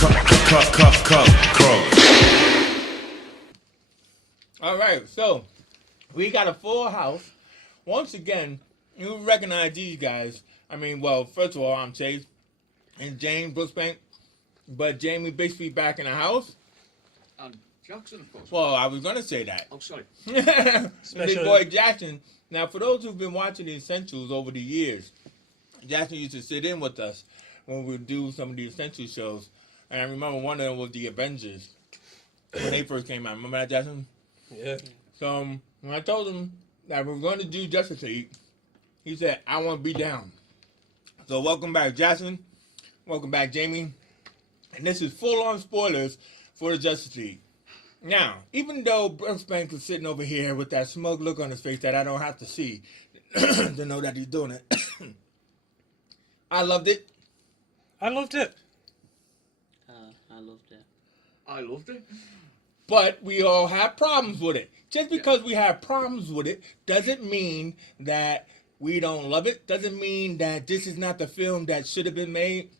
All right, so we got a full house. Once again, you recognize these guys. I mean, well, first of all, I'm Chase and James Brooksbank, but Jamie Bixby back in the house. And Jackson, of course. Well, I was gonna say that. Oh, sorry. Big boy Jackson. Now, for those who've been watching the Essentials over the years, Jackson used to sit in with us when we would do some of the Essential shows. And I remember one of them was the Avengers when they first came out. Remember that, Jackson? Yeah. So when I told him that we were going to do Justice League, he said, I want to be down. So welcome back, Jackson. Welcome back, Jamie. And this is full-on spoilers for the Justice League. Now, even though Brooksbank is sitting over here with that smug look on his face that I don't have to see to know that he's doing it, I loved it. I loved it. I loved it. I loved it. But we all have problems with it. Just because we have problems with it doesn't mean that we don't love it. Doesn't mean that this is not the film that should have been made.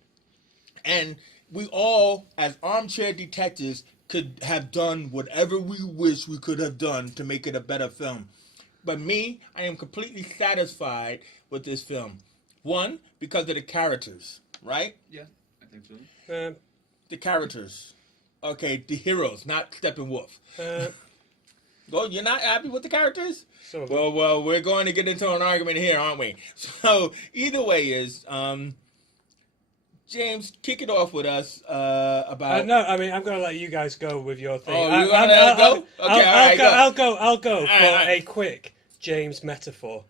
And we all, as armchair detectives, could have done whatever we wish we could have done to make it a better film. But me, I am completely satisfied with this film. One, because of the characters, right? Yeah, I think so. The characters. Okay, the heroes, not Steppenwolf. Well, you're not happy with the characters? Well, we're going to get into an argument here, aren't we? So, either way is, James, kick it off with us about... No, I mean, I'm going to let you guys go with your thing. Oh, you want to go? Okay, I'll go for right. a quick James metaphor.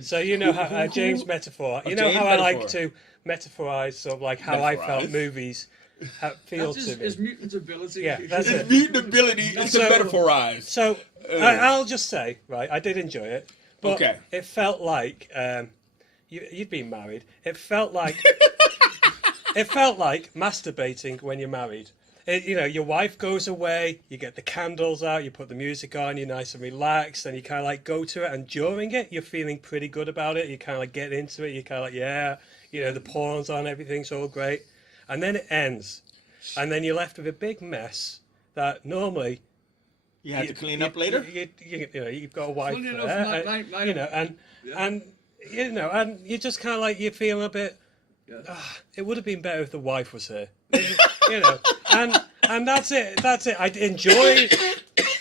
So you know how James metaphor. You know James how I metaphor. like to metaphorize sort of like how I felt Metaphorize. movies feel That's to me. his mutant ability. Yeah, that's His it. mutant ability is to So- metaphorize. So I'll just say, right, I did enjoy it, but Okay. it felt like you'd been married. It felt like masturbating when you're married. Your wife goes away, you get the candles out, you put the music on, you're nice and relaxed, and you kind of like go to it, and during it, you're feeling pretty good about it. You kind of like get into it, you're kind of like, yeah, the porn's on, everything's all great. And then it ends, and then you're left with a big mess that normally You have to clean up later? You've got a wife Funny enough, there, and you just kind of like you're feeling a bit. It would have been better if the wife was here, and that's it.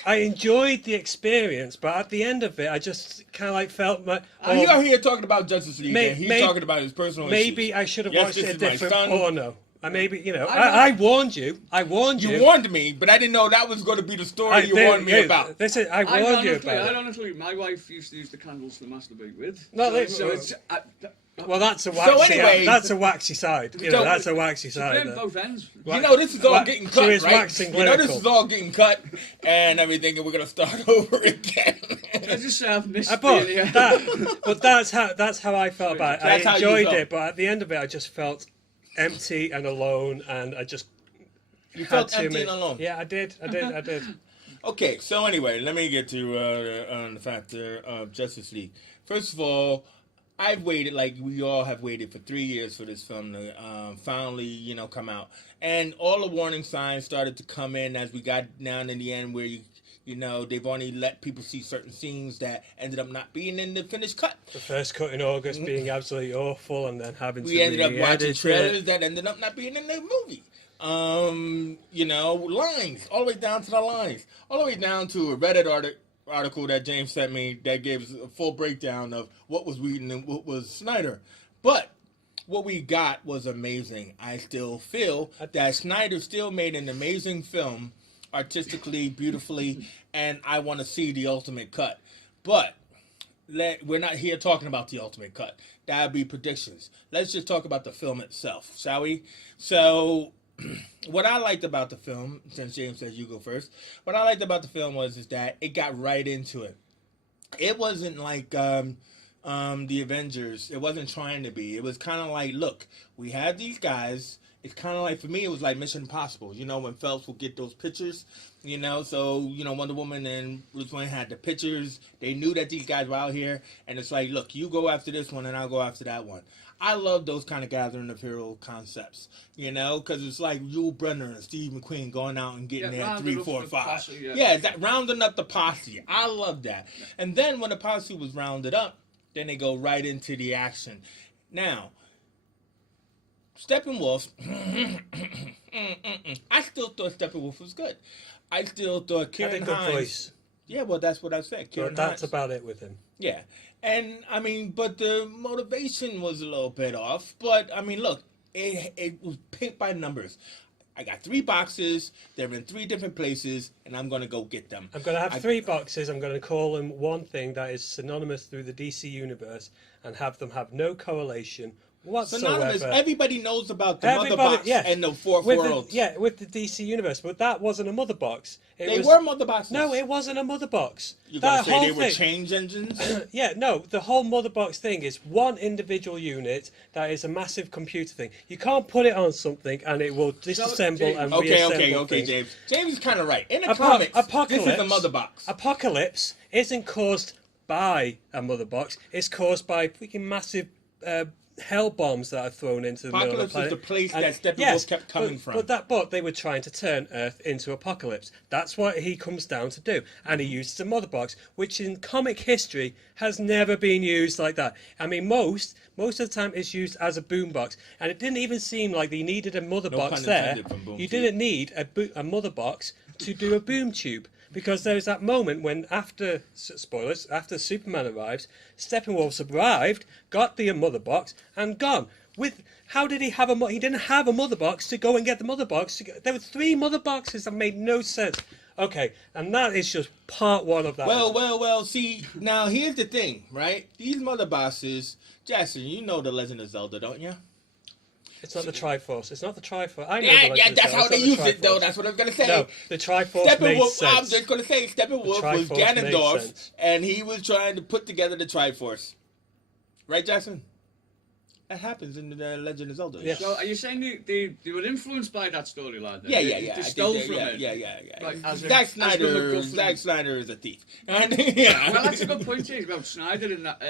I enjoyed the experience, but at the end of it, I just kind of like felt my. You're here talking about Justice League, and he's talking about his personal Maybe issues. I should have Yes, watched this it is my different. son. Or no. I warned you. You warned me, but I didn't know that was going to be the story you warned me about. I warned you about it. Ironically, my wife used to use the candles to masturbate with. No, well, that's a waxy. anyway- That's a waxy side. That's a waxy side. Blame both ends. You know this is all getting cut, She was right? waxing You know this lyrical. is all getting cut and everything, and we're going to start over again. I just say I've missed But being here. that's how I felt about it. That's how I you enjoyed felt. it, but at the end of it, I just felt empty and alone, and I just You had felt too empty many- and alone. Yeah, I did. Okay, so anyway, let me get to the factor of Justice League. First of all, I've waited, like we all have waited, for 3 years for this film to finally, come out. And all the warning signs started to come in as we got down in the end where, they've only let people see certain scenes that ended up not being in the finished cut. The first cut in August being absolutely awful, and then having We to ended up watching re-edit trailers it. that ended up not being in the movie. Lines, all the way down to the lines. All the way down to a Reddit article that James sent me that gave us a full breakdown of what was Whedon and what was Snyder. But what we got was amazing. I still feel that Snyder still made an amazing film, artistically, beautifully, and I want to see the ultimate cut. But we're not here talking about the ultimate cut. That would be predictions. Let's just talk about the film itself, shall we? So, what I liked about the film, since James says you go first, what I liked about the film is that it got right into it. It wasn't like the Avengers. It wasn't trying to be. It was kind of like, look, we have these guys it's kind of like, for me, it was like Mission Impossible. You know, when Phelps would get those pictures, you know, so, you know, Wonder Woman and Bruce Wayne had the pictures. They knew that these guys were out here, and it's like, look, you go after this one, and I'll go after that one. I love those kind of gathering of hero concepts, you know, because it's like Yul Brynner and Steve McQueen going out and getting there 3, 4, 5. Posse, That rounding up the posse. I love that. And then when the posse was rounded up, then they go right into the action. Now, Steppenwolf, I still thought Steppenwolf was good. I still thought He had a Kieran good Hines. voice. Yeah, well, that's what I said. But that's about it with him. Yeah. And, I mean, but the motivation was a little bit off. But, I mean, look, it was picked by numbers. I got 3 boxes. They're in 3 different places, and I'm going to go get them. I'm going to have 3 boxes. I'm going to call them one thing that is synonymous through the DC universe and have them have no correlation whatsoever. Synonymous. Everybody knows about the Mother Box and the Fourth World. With the DC universe, but that wasn't a Mother Box. They were Mother Boxes. No, it wasn't a Mother Box. You're going to say they were change engines? Yeah, no, the whole Mother Box thing is one individual unit that is a massive computer thing. You can't put it on something and it will disassemble and reassemble Okay, things. James. James is kind of right. In the comics, this is the Mother Box. Apocalypse isn't caused by a Mother Box. It's caused by freaking massive hell bombs that are thrown into the middle of the planet. Apocalypse is the place that Steppenwolf kept coming from. But they were trying to turn Earth into Apocalypse. That's what he comes down to do. And he uses a Mother Box, which in comic history has never been used like that. I mean, most of the time it's used as a boombox. And it didn't even seem like they needed a Mother Box there. You didn't need a Mother Box to do a boom tube. Because there's that moment when, after Superman arrives, Steppenwolf's arrived, got the Mother Box, and gone. How did he have he didn't have a Mother Box to go and get the Mother Box. There were 3 Mother Boxes that made no sense. Okay, and that is just part 1 of that. Well, see, now here's the thing, right? These Mother Boxes, Jackson, you know the Legend of Zelda, don't you? It's not the Triforce. It's not the Triforce. I know that's how they use it, though. That's what I was going to say. No, the Triforce made sense. I'm just going to say Steppenwolf was Ganondorf, and he was trying to put together the Triforce. Right, Jackson? That happens in the Legend of Zelda. Yes. So are you saying they were influenced by that storyline? Yeah. They stole from it. Yeah. Like, Zack Snyder is a thief. Well, that's a good point, James, about Snyder in that.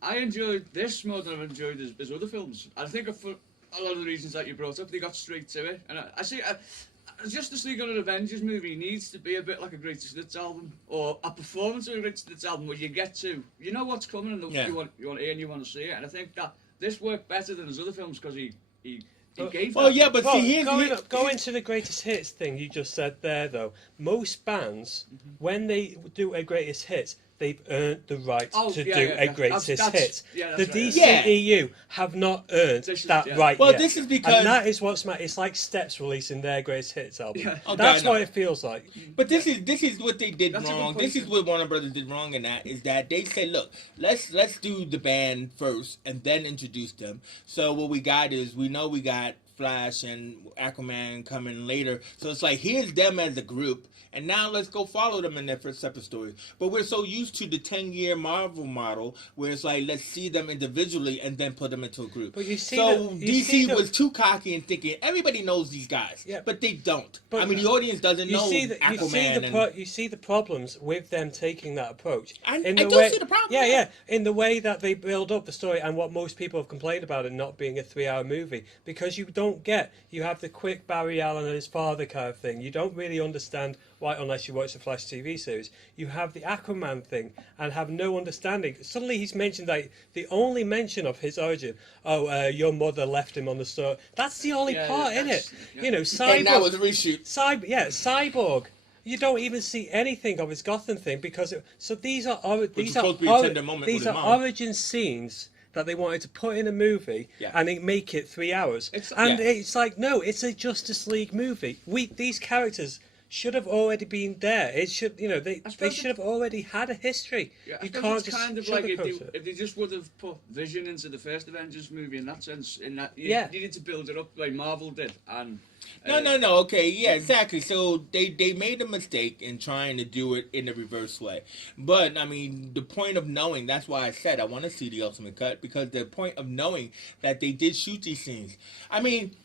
I enjoyed this more than I've enjoyed his other films. I think for a lot of the reasons that you brought up, they got straight to it. And I see, Justice League on an Avengers movie needs to be a bit like a Greatest Hits album, or a performance of a Greatest Hits album where you get to, you know what's coming, and you want to hear and you want to see it. And I think that this worked better than his other films because he gave. Oh yeah, but see, go into the Greatest Hits thing you just said there, though. Most bands, when they do a Greatest Hits, they've earned the right to do a Greatest Hits. The DCEU have not earned that right Well, yet. this is because... And that is what's it's like Steps releasing their Greatest Hits album. Yeah. Okay, That's what it feels like. But this is what they did wrong. This is what Warner Brothers did wrong in that, is that they said, look, let's do the band first and then introduce them. So what we got is, we know we got Flash and Aquaman coming later. So it's like, here's them as a group, and now let's go follow them in their first separate story. But we're so used to the 10-year Marvel model where it's like, let's see them individually and then put them into a group. But you see DC was too cocky and thinking, everybody knows these guys. Yeah. But they don't. But I mean, the audience doesn't know Aquaman. You see the problems with them taking that approach. I do see the problem. Yeah. In the way that they build up the story, and what most people have complained about it not being a 3-hour movie. Because you have the quick Barry Allen and his father kind of thing. You don't really understand why, unless you watch the Flash TV series. You have the Aquaman thing and have no understanding. Suddenly he's mentioned that the only mention of his origin, your mother left him on the store. That's the only part in it. Yeah. You know, Cyborg. And that was a reshoot. Cyborg. You don't even see anything of his Gotham thing because these are origin scenes that they wanted to put in a movie and make it 3 hours. It's like, no, it's a Justice League movie. These characters should have already been there. It should, they should have already had a history. Yeah, you can't just kind of like if they just would have put Vision into the first Avengers movie in that sense, you needed to build it up like Marvel did. And No. Okay, yeah, exactly. So they made a mistake in trying to do it in a reverse way. But I mean, the point of knowing, that's why I said I want to see the ultimate cut, because the point of knowing that they did shoot these scenes. I mean,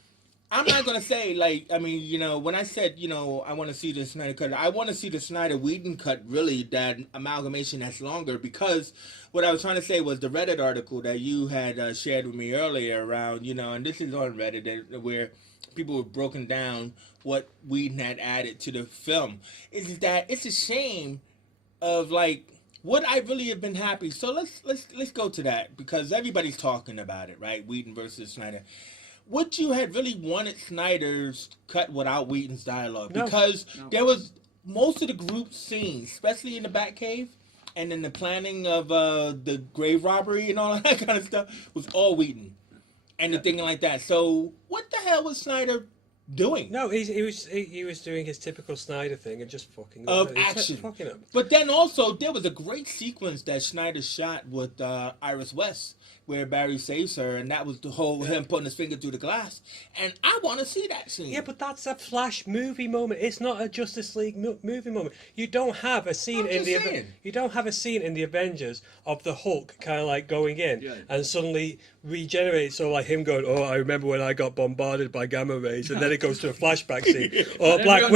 I'm not gonna say like I mean when I said I want to see the Snyder cut, I want to see the Snyder Whedon cut, really that amalgamation that's longer, because what I was trying to say was the Reddit article that you had shared with me earlier around and this is on Reddit where people have broken down what Whedon had added to the film, is that it's a shame of like would I really have been happy. So let's go to that because everybody's talking about it, right? Whedon versus Snyder. Would you had really wanted Snyder's cut without Whedon's dialogue? No. Because there was most of the group scenes, especially in the Batcave and in the planning of the grave robbery and all that kind of stuff, was all Whedon and the thing like that. So what the hell was Snyder doing? No, he was doing his typical Snyder thing and just fucking Of up. action. Fucking up. But then also there was a great sequence that Snyder shot with Iris West, where Barry saves her, and that was the whole him putting his finger through the glass. And I want to see that scene. Yeah, but that's a Flash movie moment. It's not a Justice League movie moment. You don't have a scene you don't have a scene in the Avengers of the Hulk kind of like going in and suddenly regenerate. So like him going, "Oh, I remember when I got bombarded by gamma rays," and then it goes to a flashback scene. Or Black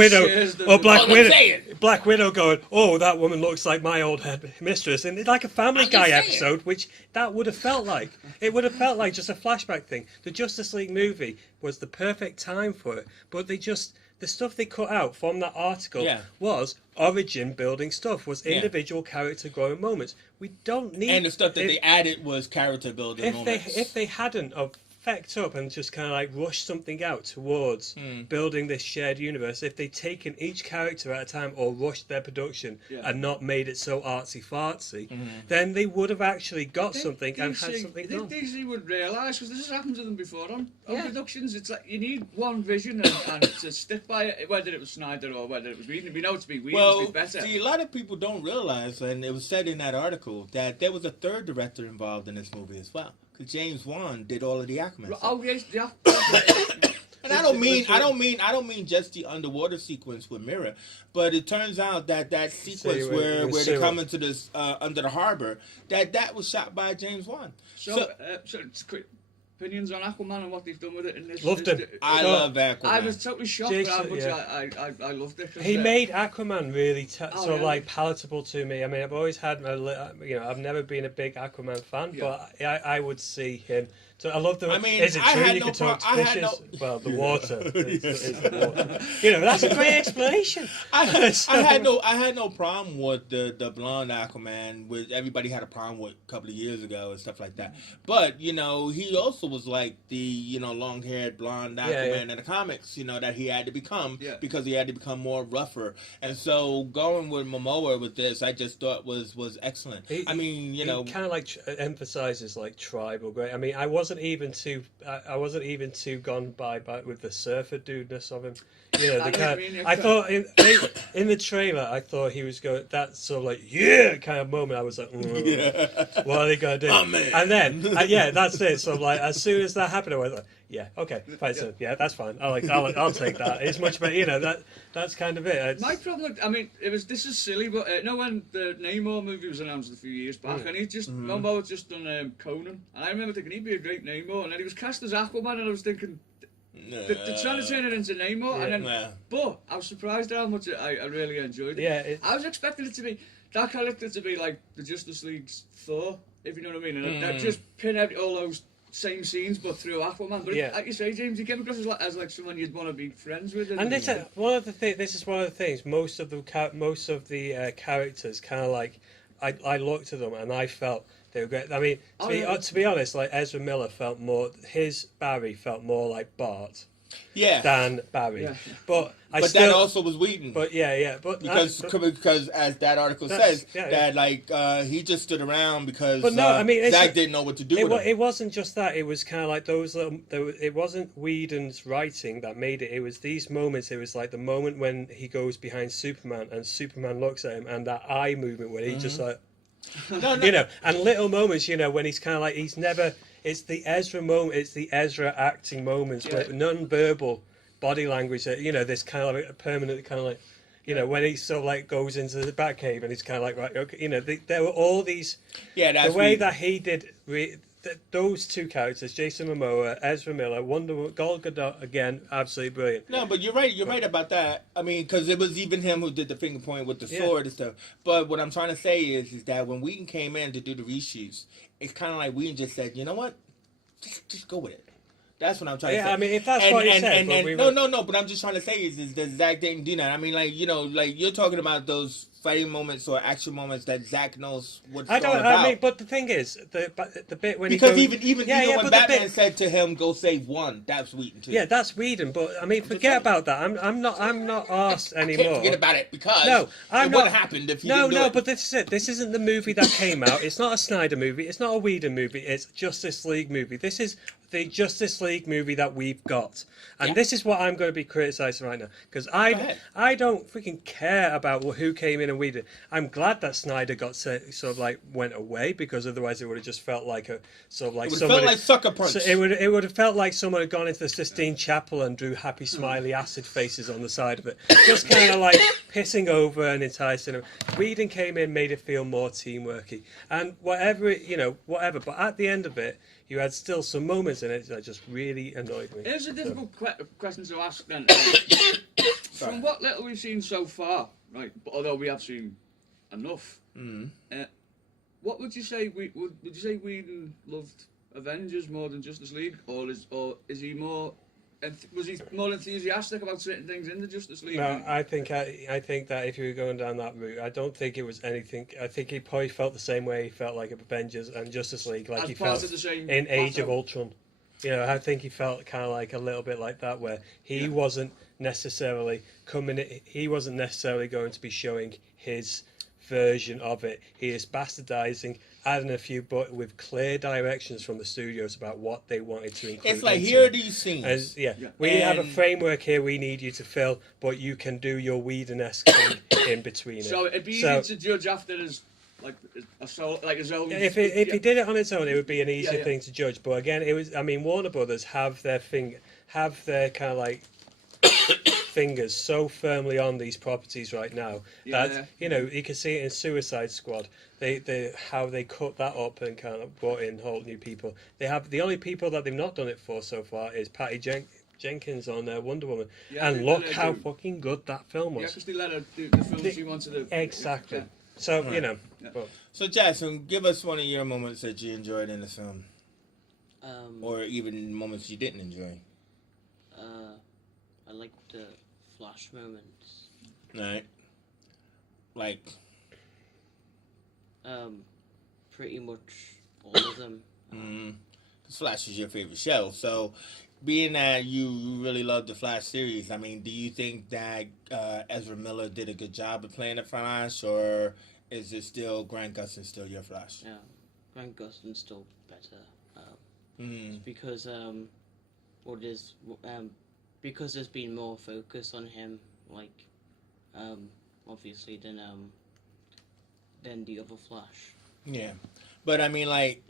Widow going, "Oh, that woman looks like my old head mistress," and it's like a Family Guy episode, which that would have felt like. It would have felt like just a flashback thing. The Justice League movie was the perfect time for it, but the stuff they cut out from that article was origin building stuff, was individual character growing moments. We don't need, and the stuff that they added was character building moments. If they hadn't of fecked up and just kind of like rushed something out towards building this shared universe, if they'd taken each character at a time or rushed their production and not made it so artsy-fartsy, then they would have actually got something and had something done. DC would realise, because this has happened to them before on productions, it's like you need one vision and to stick by it, whether it was Snyder or whether it was Whedon. We know it to be Whedon's better. See, a lot of people don't realise, and it was said in that article, that there was a third director involved in this movie as well. Because James Wan did all of the Aquaman stuff. Oh yes, yeah. And I don't mean just the underwater sequence with Mira, but it turns out that sequence where they come into this under the harbor, that was shot by James Wan. So it's quick opinions on Aquaman and what they've done with it in this. Loved him. I love Aquaman. I was totally shocked at how much I loved it. He made Aquaman really like palatable to me. I mean, I've always had I've never been a big Aquaman fan, but I would see him. So I love the. I mean, is it true you can talk to fishes? Well, the water. is the water. That's a great explanation. I had no problem with the blonde Aquaman, which everybody had a problem with a couple of years ago and stuff like that. But he also was like the long-haired blonde Aquaman in the comics. That he had to become because he had to become more rougher. And so going with Momoa with this, I just thought was excellent. He kind of like emphasizes like tribal. Great. I mean, I wasn't even too gone by with the surfer dudeness of him. I thought in the trailer, I thought he was going that sort of like kind of moment. I was like, what are they gonna do? Oh, man. And then that's it. So like as soon as that happened, I was like, okay, fine, so that's fine. I'll take that. It's much better. That's kind of it. My problem, this is silly, but when the Namor movie was announced a few years back, and Momoa had just done Conan, and I remember thinking he'd be a great Namor, and then he was cast as Aquaman, and I was thinking, they're trying to turn it into Namor, but I was surprised at how much I really enjoyed it. I was expecting it to be that character to be like the Justice League's Thor, if you know what I mean, and just pin all those same scenes but through Aquaman. But like you say, James, he came across as like someone you'd want to be friends with. And this is one of the things. Most of the characters kind of like I looked at them and I felt they were great. I mean, to be honest, like Ezra Miller his Barry felt more like Bart. Than Barry, but that also was Whedon. But because as that article says, that he just stood around because Zack didn't know what to do with him. It wasn't just that. It was kind of like those little. It wasn't Whedon's writing that made it. It was these moments. It was like the moment when he goes behind Superman and Superman looks at him, and that eye movement where he just like, and little moments, when he's kind of like he's never. It's the Ezra moment. It's the Ezra acting moments where non-verbal body language. This kind of like a permanent kind of like, when he sort of like goes into the Batcave and he's kind of like right, okay. There were all these. Yeah, that's the way that he did those two characters, Jason Momoa, Ezra Miller, Wonder Woman, Gal Gadot, again, absolutely brilliant. No, but you're right. You're right about that. I mean, because it was even him who did the finger point with the sword and stuff. But what I'm trying to say is that when Whedon came in to do the reshoots, it's kind of like Whedon just said, you know what, just go with it. That's what I'm trying to say. I mean, if that's what he said, no. But I'm just trying to say is that Zach didn't do that. I mean, like, you know, like you're talking about those fighting moments or action moments that Zach knows what's all about. I mean, but the thing is, the bit when because he goes, even when Batman said to him, "Go save one," that's Whedon too. Yeah, that's Whedon. But I mean, forget about that. I'm not arsed anymore. Can't forget about it because what happened if you didn't do it. But this is it. This isn't the movie that came out. It's not a Snyder movie. It's not a Whedon movie. It's Justice League movie. This is the Justice League movie that we've got, and this is what I'm going to be criticising right now because I don't freaking care about who came in and Whedon. I'm glad that Snyder got sort of like went away because otherwise it would have just felt like a sort of like it would somebody felt like sucker punch. So it would have felt like someone had gone into the Sistine Chapel and drew happy smiley acid faces on the side of it, just kind of like pissing over an entire cinema. Whedon came in, made it feel more teamworky, and whatever. But at the end of it, you had still some moments in it that just really annoyed me. Here's a difficult question to ask then. From what little we've seen so far, right? But although we have seen enough, what would you say? Would you say Whedon loved Avengers more than Justice League, or is he more? Was he more enthusiastic about certain things in the Justice League? No, I think that if you were going down that route, I don't think it was anything. I think he probably felt the same way he felt like Avengers and Justice League, like he felt in Age of Ultron. You know, I think he felt kind of like a little bit like that, where he wasn't necessarily he wasn't necessarily going to be showing his version of it. He is bastardizing, adding a few, but with clear directions from the studios about what they wanted to include. It's like, here are these scenes. We have a framework here we need you to fill, but you can do your Whedon-esque thing in between it. So it'd be easy to judge after his his own. If he did it on its own, it would be an easier thing to judge. But again, it was. I mean, Warner Brothers have their kind of like fingers so firmly on these properties right now that you can see it in Suicide Squad. How they cut that up and kind of brought in whole new people. They have the only people that they've not done it for so far is Patty Jenkins on Wonder Woman, and look how fucking good that film was. Yeah, because they let her do the film she wanted to. Exactly. Yeah. So But. So Jackson, give us one of your moments that you enjoyed in the film, or even moments you didn't enjoy. I like the Flash moments. Right. Like. Pretty much all of them. Flash is your favorite show, so being that you really love the Flash series, I mean, do you think that Ezra Miller did a good job of playing the Flash, or is it still Grant Gustin still your Flash? Yeah, Grant Gustin's still better. Because because there's been more focus on him, like obviously than the other Flash. Yeah. But I mean, like,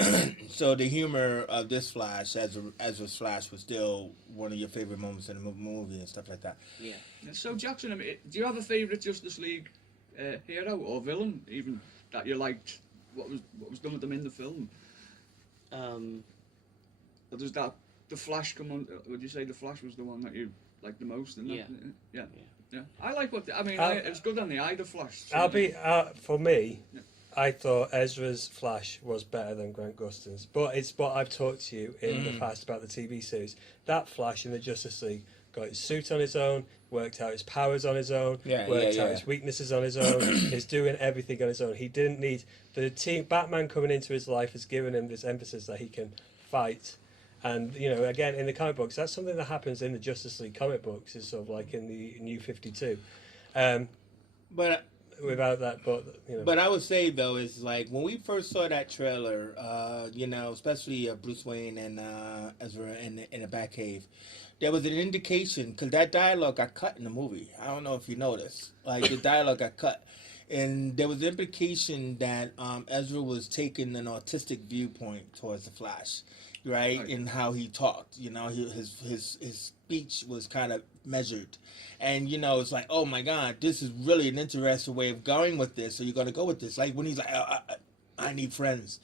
so the humor of this Flash, Ezra's Flash, was still one of your favorite moments in the movie and stuff like that. Yeah. So Jackson, I mean, do you have a favourite Justice League hero or villain, even that you liked? What was done with them in the film? Or does that the Flash come on? Would you say the Flash was the one that you liked the most? Yeah. I like what I mean. It's good on the eye, the Flash. For me. Yeah. I thought Ezra's Flash was better than Grant Gustin's, but it's what I've talked to you in the past about the TV series. That Flash in the Justice League got his suit on his own, worked out his powers on his own, worked out his weaknesses on his own, is doing everything on his own. He didn't need the team. Batman coming into his life has given him this emphasis that he can fight. And, again, in the comic books, that's something that happens in the Justice League comic books, is sort of like in the New 52. But without that, But I would say, though, is like when we first saw that trailer, especially Bruce Wayne and Ezra in the Batcave, there was an indication, because that dialogue got cut in the movie. I don't know if you noticed. Like, the dialogue got cut. And there was an implication that Ezra was taking an autistic viewpoint towards the Flash, right? In how he talked. His speech was kind of measured. And, it's like, oh, my God, this is really an interesting way of going with this. So you're going to go with this. Like, when he's like, I need friends.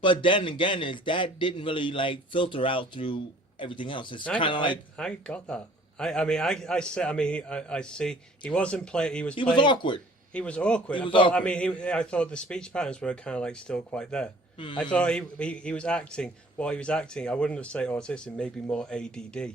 But then again, is that didn't really like filter out through everything else. It's kind of like I got that. I see. He wasn't play. He was. he was awkward. He was awkward. He was but, awkward. I mean, I thought the speech patterns were kind of like still quite there. I Hmm. thought he was acting. While he was acting, I wouldn't have said autistic. Maybe more ADD.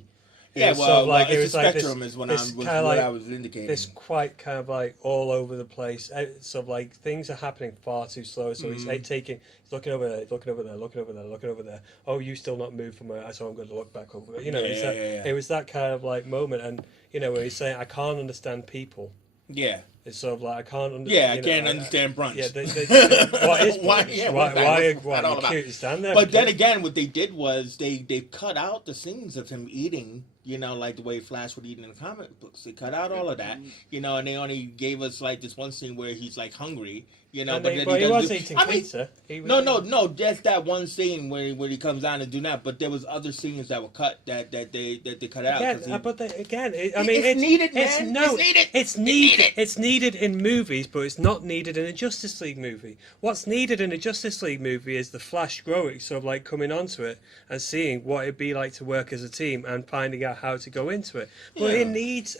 Yeah, was well, sort of well, like- it it's was a like spectrum this- is what, this what kinda like- I was indicating. This quite kind of like all over the place. Sort of like things are happening far too slow. So he's he's looking over there, looking over there, looking over there, looking over there. Oh, you still not moved from where? So I'm going to look back over. You know, Yeah. it was that kind of like moment, and where he's saying, "I can't understand people." Yeah. It's sort of like I can't understand. Yeah, I can't understand brunch. Yeah, what is Why- brunch? yeah, why? what's Why? that all You about? cute, stand there. But then again, what they did was they cut out the scenes of him eating, like the way Flash would eat in the comic books. They cut out all of that, and they only gave us like this one scene where he's like hungry, And but they- then well, he doesn't was do- eating I mean, pizza. He was, no, just that one scene where he comes down and do that. But there was other scenes that were cut that they cut out. 'cause Again, he- but again, it's needed, man. No, It's needed. It's needed. It's needed in movies, but it's not needed in a Justice League movie. What's needed in a Justice League movie is the Flash growing, sort of like coming onto it and seeing what it'd be like to work as a team and finding out how to go into it. But Yeah. it needs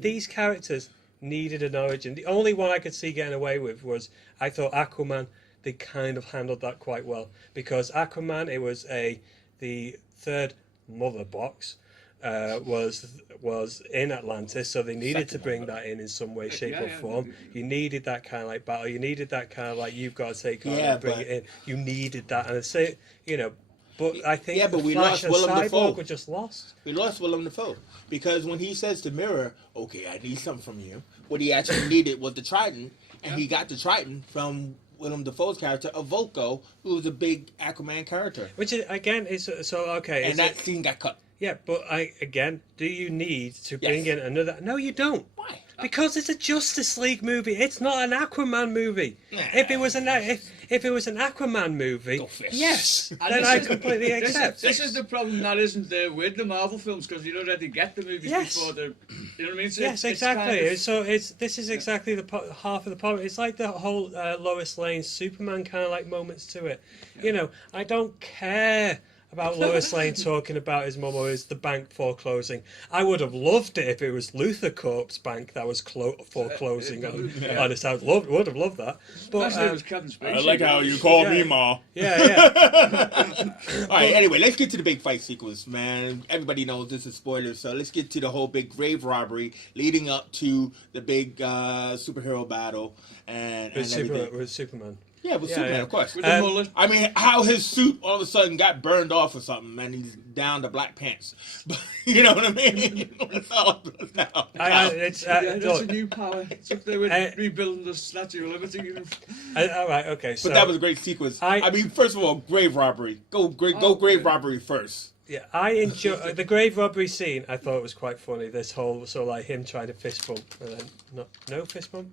these characters needed an origin. The only one I could see getting away with was I thought Aquaman. They kind of handled that quite well because Aquaman, it was the third mother box. Was in Atlantis, so they needed to bring that in some way, shape, or form. You needed that kind of like battle. You needed that kind of like you've got to take on and bring it in. You needed that, and say But I think but the we Flash lost and Willem Dafoe. Cyborg were just lost. We lost Willem Dafoe because when he says to Mirror, "Okay, I need something from you," what he actually needed was the Trident, and he got the Trident from Willem Dafoe's character of Volko, who was a big Aquaman character, Which is, again is so okay. and that scene got cut. Yeah, but do you need to bring Yes. in another? No, you don't. Why? Because it's a Justice League movie. It's not an Aquaman movie. Nah. If it was an Aquaman movie, Go fish. yes, And then this I is- completely accept. This is the problem that isn't there with the Marvel films because you already get the movies Yes. before the. You know what I mean? So Yes, it's exactly. kind of- So this is exactly the half of the problem. It's like the whole Lois Lane Superman kind of like moments to it. I don't care about Lois Lane talking about his mum or the bank foreclosing. I would have loved it if it was Luther Corp's bank that was foreclosing on his house. Would have loved that. But Especially if it was Kevin Spacey. I like how you call Yeah. me Ma. yeah. All right. Anyway, let's get to the big fight sequence, man. Everybody knows this is spoilers, so let's get to the whole big grave robbery leading up to the big superhero battle and everything. With Superman. Yeah, with Yeah, Superman, yeah. of course. With the mullet. I mean, how his suit all of a sudden got burned off or something, and he's down to black pants. But, you know what I mean? It's all now. It's Yeah, that's look, a new power. It's up there with rebuilding the Statue of Liberty. all right, okay. So But that was a great sequence. I- I mean, first of all, grave robbery. Go grave robbery first. yeah, I enjoy the grave robbery scene. I thought it was quite funny. This whole like him trying to fist bump and then no fist bump.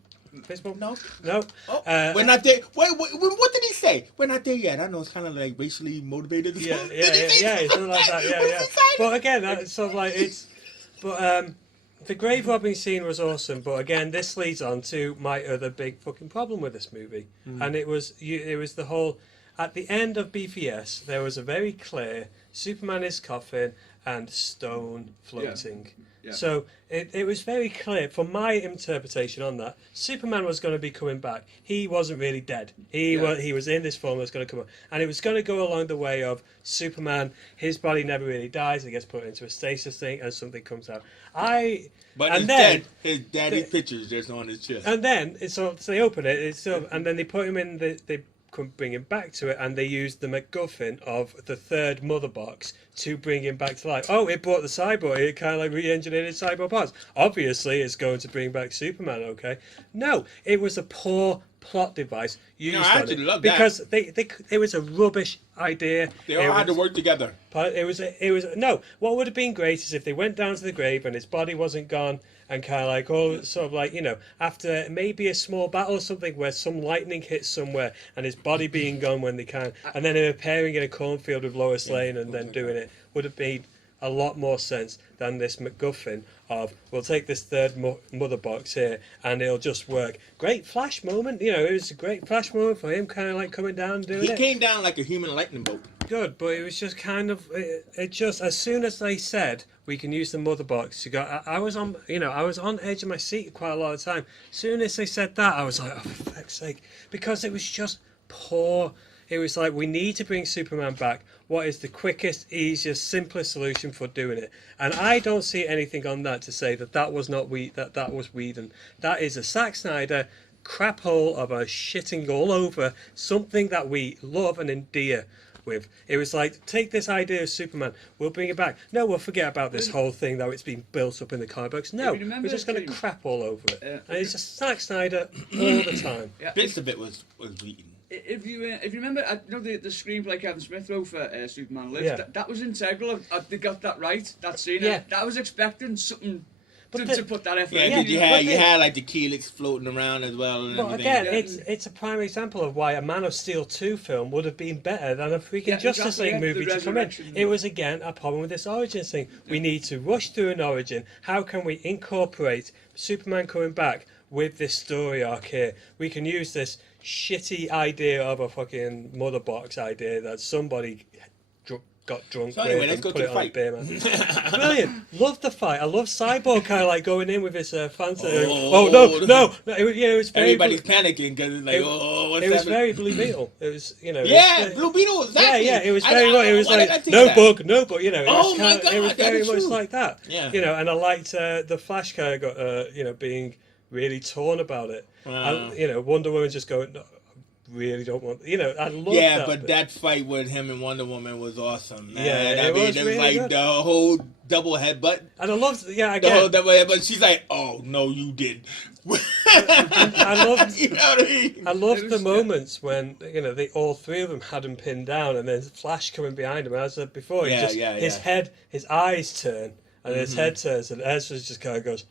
Fist bump? No. No. Oh, we're not there. Wait, what did he say? We're not there yet. I know it's kind of like racially motivated. Yeah, Did he say something like that. What Yeah, did yeah. he say? But again, that's sort of like it's. But the grave robbing scene was awesome. But again, this leads on to my other big fucking problem with this movie, and it was the whole. At the end of BVS, there was a very clear Superman is coffin and stone floating. Yeah. So it was very clear from my interpretation on that. Superman was going to be coming back. He wasn't really dead. He was in this form that was going to come up, and it was going to go along the way of Superman. His body never really dies. It gets put into a stasis thing, and something comes out. But and instead, then his daddy's picture's just on his chest. and then so they open it. And then they put him in they bring him back to it, and they used the MacGuffin of the third mother box to bring him back to life. Oh, it brought the cyborg. It kind of like re-engineered his cyborg parts. Obviously, it's going to bring back Superman. Okay, no, it was a poor plot device used I on actually it love that. because it was a rubbish idea. They all had to work together. But it was no. What would have been great is if they went down to the grave and his body wasn't gone, and kind of like sort of like after maybe a small battle or something where some lightning hits somewhere and his body being gone when they can, and then him appearing in a cornfield with Lois Lane and then doing it would have been a lot more sense than this MacGuffin of, we'll take this third mother box here and it'll just work. Great Flash moment, you know, it was a great Flash moment for him, kind of like coming down and doing He it. came down like a human lightning bolt. Good, but it was just kind of, it just, as soon as they said we can use the mother box to go, I was on, you know, I was on edge of my seat quite a lot of the time. As soon as they said that, I was like, oh, for fuck's sake, because it was just poor. It was like, we need to bring Superman back. What is the quickest, easiest, simplest solution for doing it? And I don't see anything on that to say that that was not that was Whedon. That is a Zack Snyder crap hole of a shitting all over something that we love and endear with. It was like, take this idea of Superman, we'll bring it back. No, we'll forget about this whole thing that it's been built up in the comic books. No, we're just going to crap all over it. And it's just Zack Snyder all the time. Yeah. Bits of it was Whedon. If you remember, you know the screenplay Kevin Smith wrote for Superman Lives, Yeah. that was integral. They got that right. That scene. Yeah. I was expecting something But to put that effort. Yeah, in. because you had like the Keelix floating around as well and But everything. again, it's a prime example of why a Man of Steel 2 film would have been better than a freaking Yeah, Justice exactly, League yeah, movie the to come in. resurrection. It was again a problem with this origin thing. We need to rush through an origin. How can we incorporate Superman coming back with this story arc here? We can use this shitty idea of a fucking mother box idea that somebody got drunk So anyway, with let's and go put to it the on fight. beer, man. Brilliant. Love the fight. I love Cyborg kind of like going in with his fancy. Oh, no. It was very. Everybody's panicking because it's like, It- what's It was happening? very Blue Beetle. It was, you know. Yeah, it was, Blue Beetle, exactly. Yeah, it was very much. It was why did I like think no that? bug, no bug. You know, it Oh was my kind of, it God, was that very is much true. like that. Yeah. You know, and I liked the Flash kind of got, you know, being really torn about it. Wow. You know, Wonder Woman just going, no, I really don't want. You know, I love Yeah, that. but bit. that fight with him and Wonder Woman was awesome, man. Yeah, I it mean, was it was really like good. the whole double headbutt. And I loved, yeah, The again. whole double headbutt. She's like, oh, no, you did. I loved. You know what I mean? I loved It the was- moments when, you know, all three of them had him pinned down, and then Flash coming behind him. As I said before, Yeah, his yeah. head, his eyes turn, and his head turns, and Ezra just kind of goes,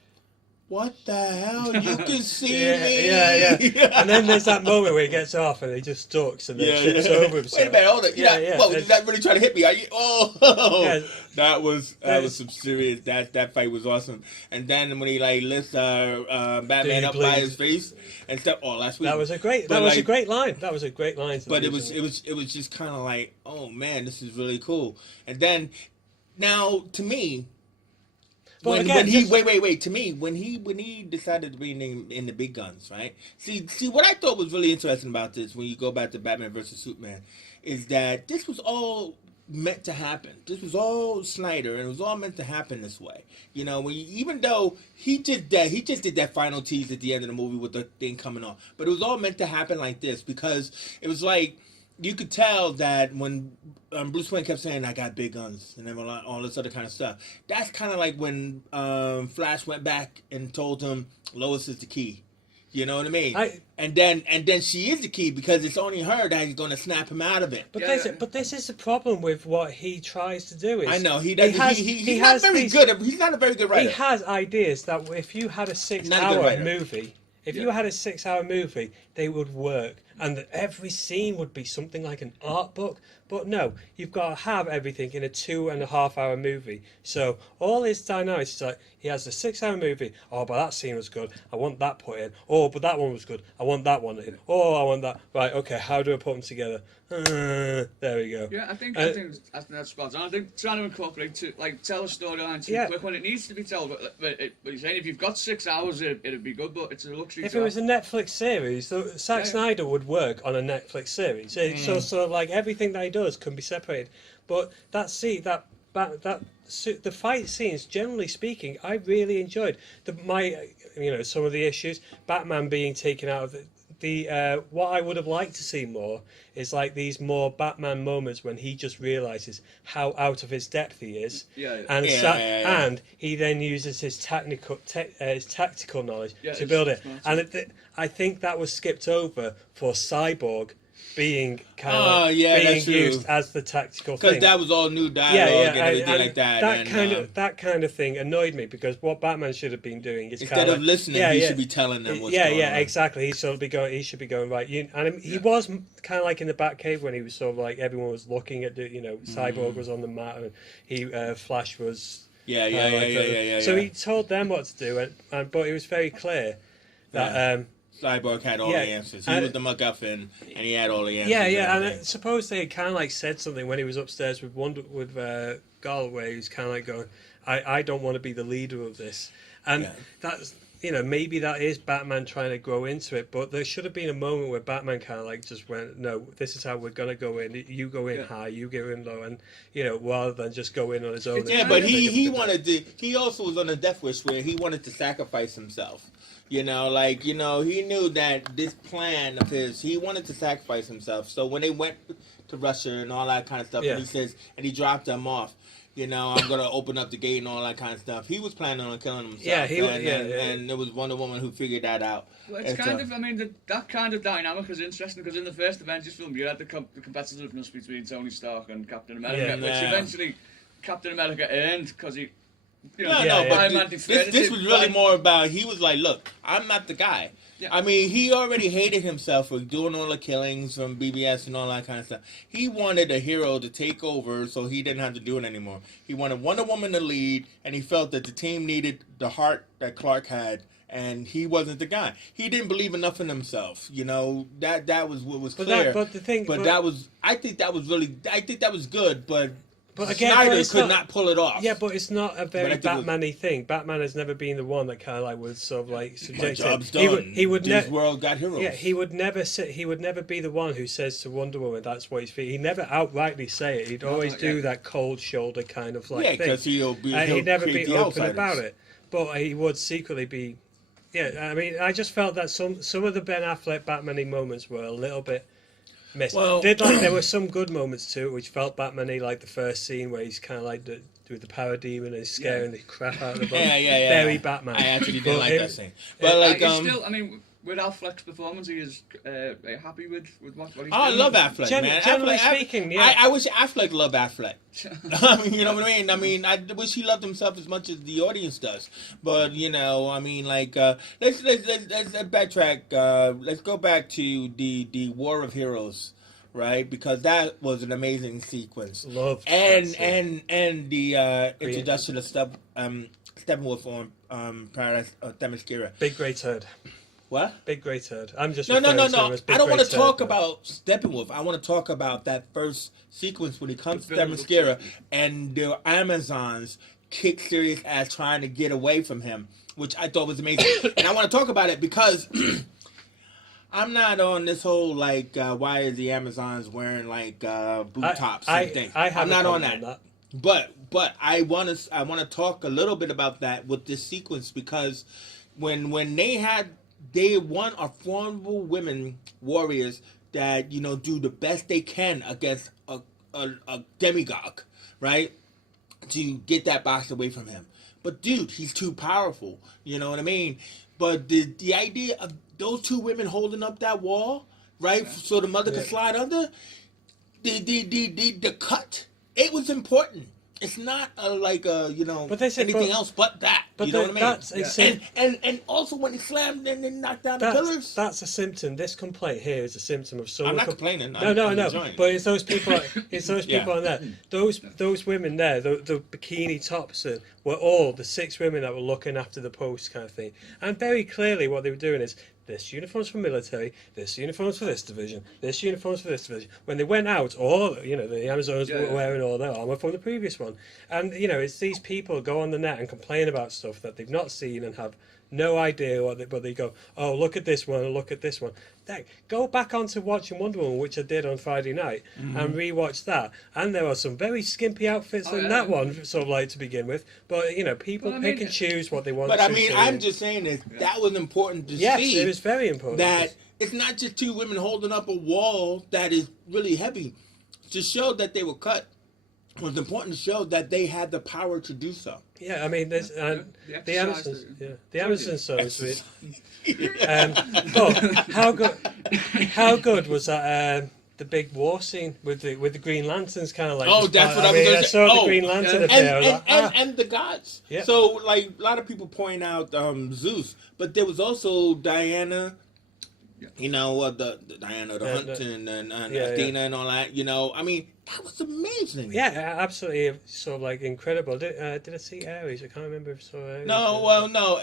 What the hell? You can see yeah, me. yeah. And then there's that moment where he gets off and he just ducks and then trips over himself. Wait a minute, hold it. Yeah. Whoa, is that really trying to hit me? Are you? Oh, Yeah. that was That some serious. That fight was awesome. And then when he like lifts Batman he up by bleeds? his face and stuff. Oh, last week. That was a great. But That was a like- great line. That was a great line. But it was just kind of like, oh man, this is really cool. And then now to me. But When, again, when he just- wait to me when he decided to bring in the big guns, right? See what I thought was really interesting about this when you go back to Batman versus Superman is that this was all meant to happen. This was all Snyder, and it was all meant to happen this way. You know, even though he did that final tease at the end of the movie with the thing coming off, but it was all meant to happen like this because it was like. You could tell that when Bruce Wayne kept saying, I got big guns, and then all this other kind of stuff. That's kind of like when Flash went back and told him Lois is the key. You know what I mean? And then she is the key because it's only her that is going to snap him out of it. But, Yeah. but this is the problem with what he tries to do. Is I know he doesn't. He's not has very these- good. He's not a very good writer. He has ideas that if you had a Not a good 6-hour writer. movie, if Yeah. you had a 6-hour movie, they would work, and that every scene would be something like an art book. But no, you've got to have everything in a 2.5-hour movie. So all his dynamics is like he has a 6-hour movie. Oh, but that scene was good. I want that put in. Oh, but that one was good. I want that one in. Oh, I want that. Right. Okay. How do I put them together? There we go. Yeah, I think that's spot on. I think trying to incorporate tell a storyline too Yeah. quick when it needs to be told. But you're saying if you've got 6 hours, it'd be good. But it's a luxury. If to it was a have. Netflix series, Zack Yeah. Snyder would work on a Netflix series. So like everything that he does can be separated. But the fight scenes, generally speaking, I really enjoyed. Some of the issues, Batman being taken out of the what I would have liked to see more is like these more Batman moments when he just realizes how out of his depth he is, Yeah. and Yeah. and he then uses his tactical knowledge Yeah, to it's build it. smart. And I think that was skipped over for Cyborg being kind Oh, of yeah, being that's true. used as the tactical Because thing. that was all new dialogue and everything like that. That kind of thing annoyed me because what Batman should have been doing is Instead of listening, he should be telling them what's going on. Exactly. He should be going right. He was kind of like in the Batcave when he was sort of like everyone was looking at the Cyborg was on the mat and Flash was Yeah. So he told them what to do, but it was very clear that. Cyborg had all the answers. He was the MacGuffin, and he had all the answers. And I suppose they had kind of like said something when he was upstairs with Gull, where he was kind of like going, I don't want to be the leader of this. And that's, maybe that is Batman trying to grow into it, but there should have been a moment where Batman kind of like just went, no, this is how we're going to go in. You go in high, you go in low, and, rather than just go in on his own. Yeah, but he also was on a death wish where he wanted to sacrifice himself. He knew that this plan of his, he wanted to sacrifice himself. So when they went to Russia and all that kind of stuff, and he dropped them off, I'm going to open up the gate and all that kind of stuff. He was planning on killing himself. And there was Wonder Woman who figured that out. Well, it's kind of, that kind of dynamic is interesting because in the first Avengers film, you had the competitiveness between Tony Stark and Captain America, which eventually Captain America earned because he. But this was really more about, he was like, look, I'm not the guy. Yeah. I mean, he already hated himself for doing all the killings from BBS and all that kind of stuff. He wanted a hero to take over so he didn't have to do it anymore. He wanted Wonder Woman to lead, and he felt that the team needed the heart that Clark had, and he wasn't the guy. He didn't believe enough in himself. That was what was clear. I think that was good, but again, Snyder could not pull it off. Yeah, but it's not a very Batman-y thing. Batman has never been the one that kind of like was sort of like subjected. My job's done. He would this world got heroes. Yeah, he would never be the one who says to Wonder Woman that's what he's feeling. He'd never outrightly say it. He'd always do that cold shoulder kind of like thing. Yeah, because he'd never be open about it. But he would secretly be. Yeah, I mean, I just felt that some of the Ben Affleck Batman-y moments were a little bit. Well, there were some good moments too, which felt Batman-y, like the first scene where he's kind of like with the parademon and he's scaring the crap out of the body. Very Batman. I actually didn't like that scene. But still, with Affleck's performance, he is happy with what he's doing. I love Affleck, man. Generally speaking, yeah. I wish Affleck loved Affleck. You know what I mean? I wish he loved himself as much as the audience does. But let's backtrack. Let's go back to the War of Heroes, right? Because that was an amazing sequence. Loved and the introduction of Steppenwolf on Paradise Themyscira. Big Grey Turd. What? Big Grey Turd. I'm just no. I don't want to talk about Steppenwolf. I want to talk about that first sequence when he comes to Themyscira and the Amazons kick serious ass trying to get away from him, which I thought was amazing. And I want to talk about it because I'm not on this whole why is the Amazons wearing boot tops and thing. I'm not on that. But I want to talk a little bit about that with this sequence because when they are formidable women warriors that do the best they can against a demagogue, right? To get that box away from him. But dude, he's too powerful. You know what I mean? But the idea of those two women holding up that wall, right, so the mother could slide under, the cut, it was important. It's not but they said, anything else but that. But you know what I mean? And also when he slammed and then knocked down the pillars. That's a symptom. This complaint here is a symptom of someone. I'm not complaining. No. But it's those people. It's those people on there. Those women there, the bikini tops, were all the 6 women that were looking after the post kind of thing. And very clearly, what they were doing is. This uniform's for military, this uniform's for this division, this uniform's for this division. When they went out, the Amazons were wearing all their armour from the previous one. And, it's these people go on the net and complain about stuff that they've not seen and have no idea but they go, oh, look at this one, look at this one. Go back onto watching Wonder Woman, which I did on Friday night, and rewatch that. And there are some very skimpy outfits in that one, sort of to begin with. But, people pick and choose what they want to see. But, I'm just saying that was important to see. Yes, it was very important. That it's not just 2 women holding up a wall that is really heavy. To show that they were cut, it was important to show that they had the power to do so. Yeah, I mean, there's the Amazons. Yeah, the Amazons so sweet. But how good was that? the big war scene with the Green Lanterns, kind of like. Oh, that's what I was going to say. I saw the Green Lantern appear. I was like, And the gods. Yeah. So, like, a lot of people point out Zeus, but there was also Diana. You know, the Diana the Hunt and Athena and all that. You know, I mean, that was amazing. Yeah, absolutely. Sort of like incredible. Did I see Ares? I can't remember if I saw Ares. No, well, no.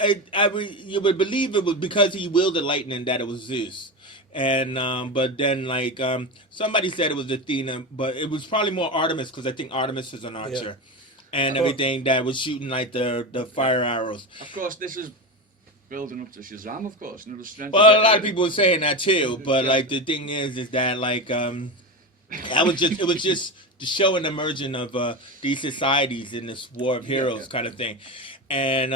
You would believe it was because he wielded lightning that it was Zeus. And but then like somebody said it was Athena, but it was probably more Artemis because I think Artemis is an archer, and everything that was shooting like the fire arrows. Of course, this is building up to Shazam, of course. And the strength. Well, a lot of people were saying that too, but like the thing is that like it was just to show an emergence of these societies in this war of heroes kind of thing, and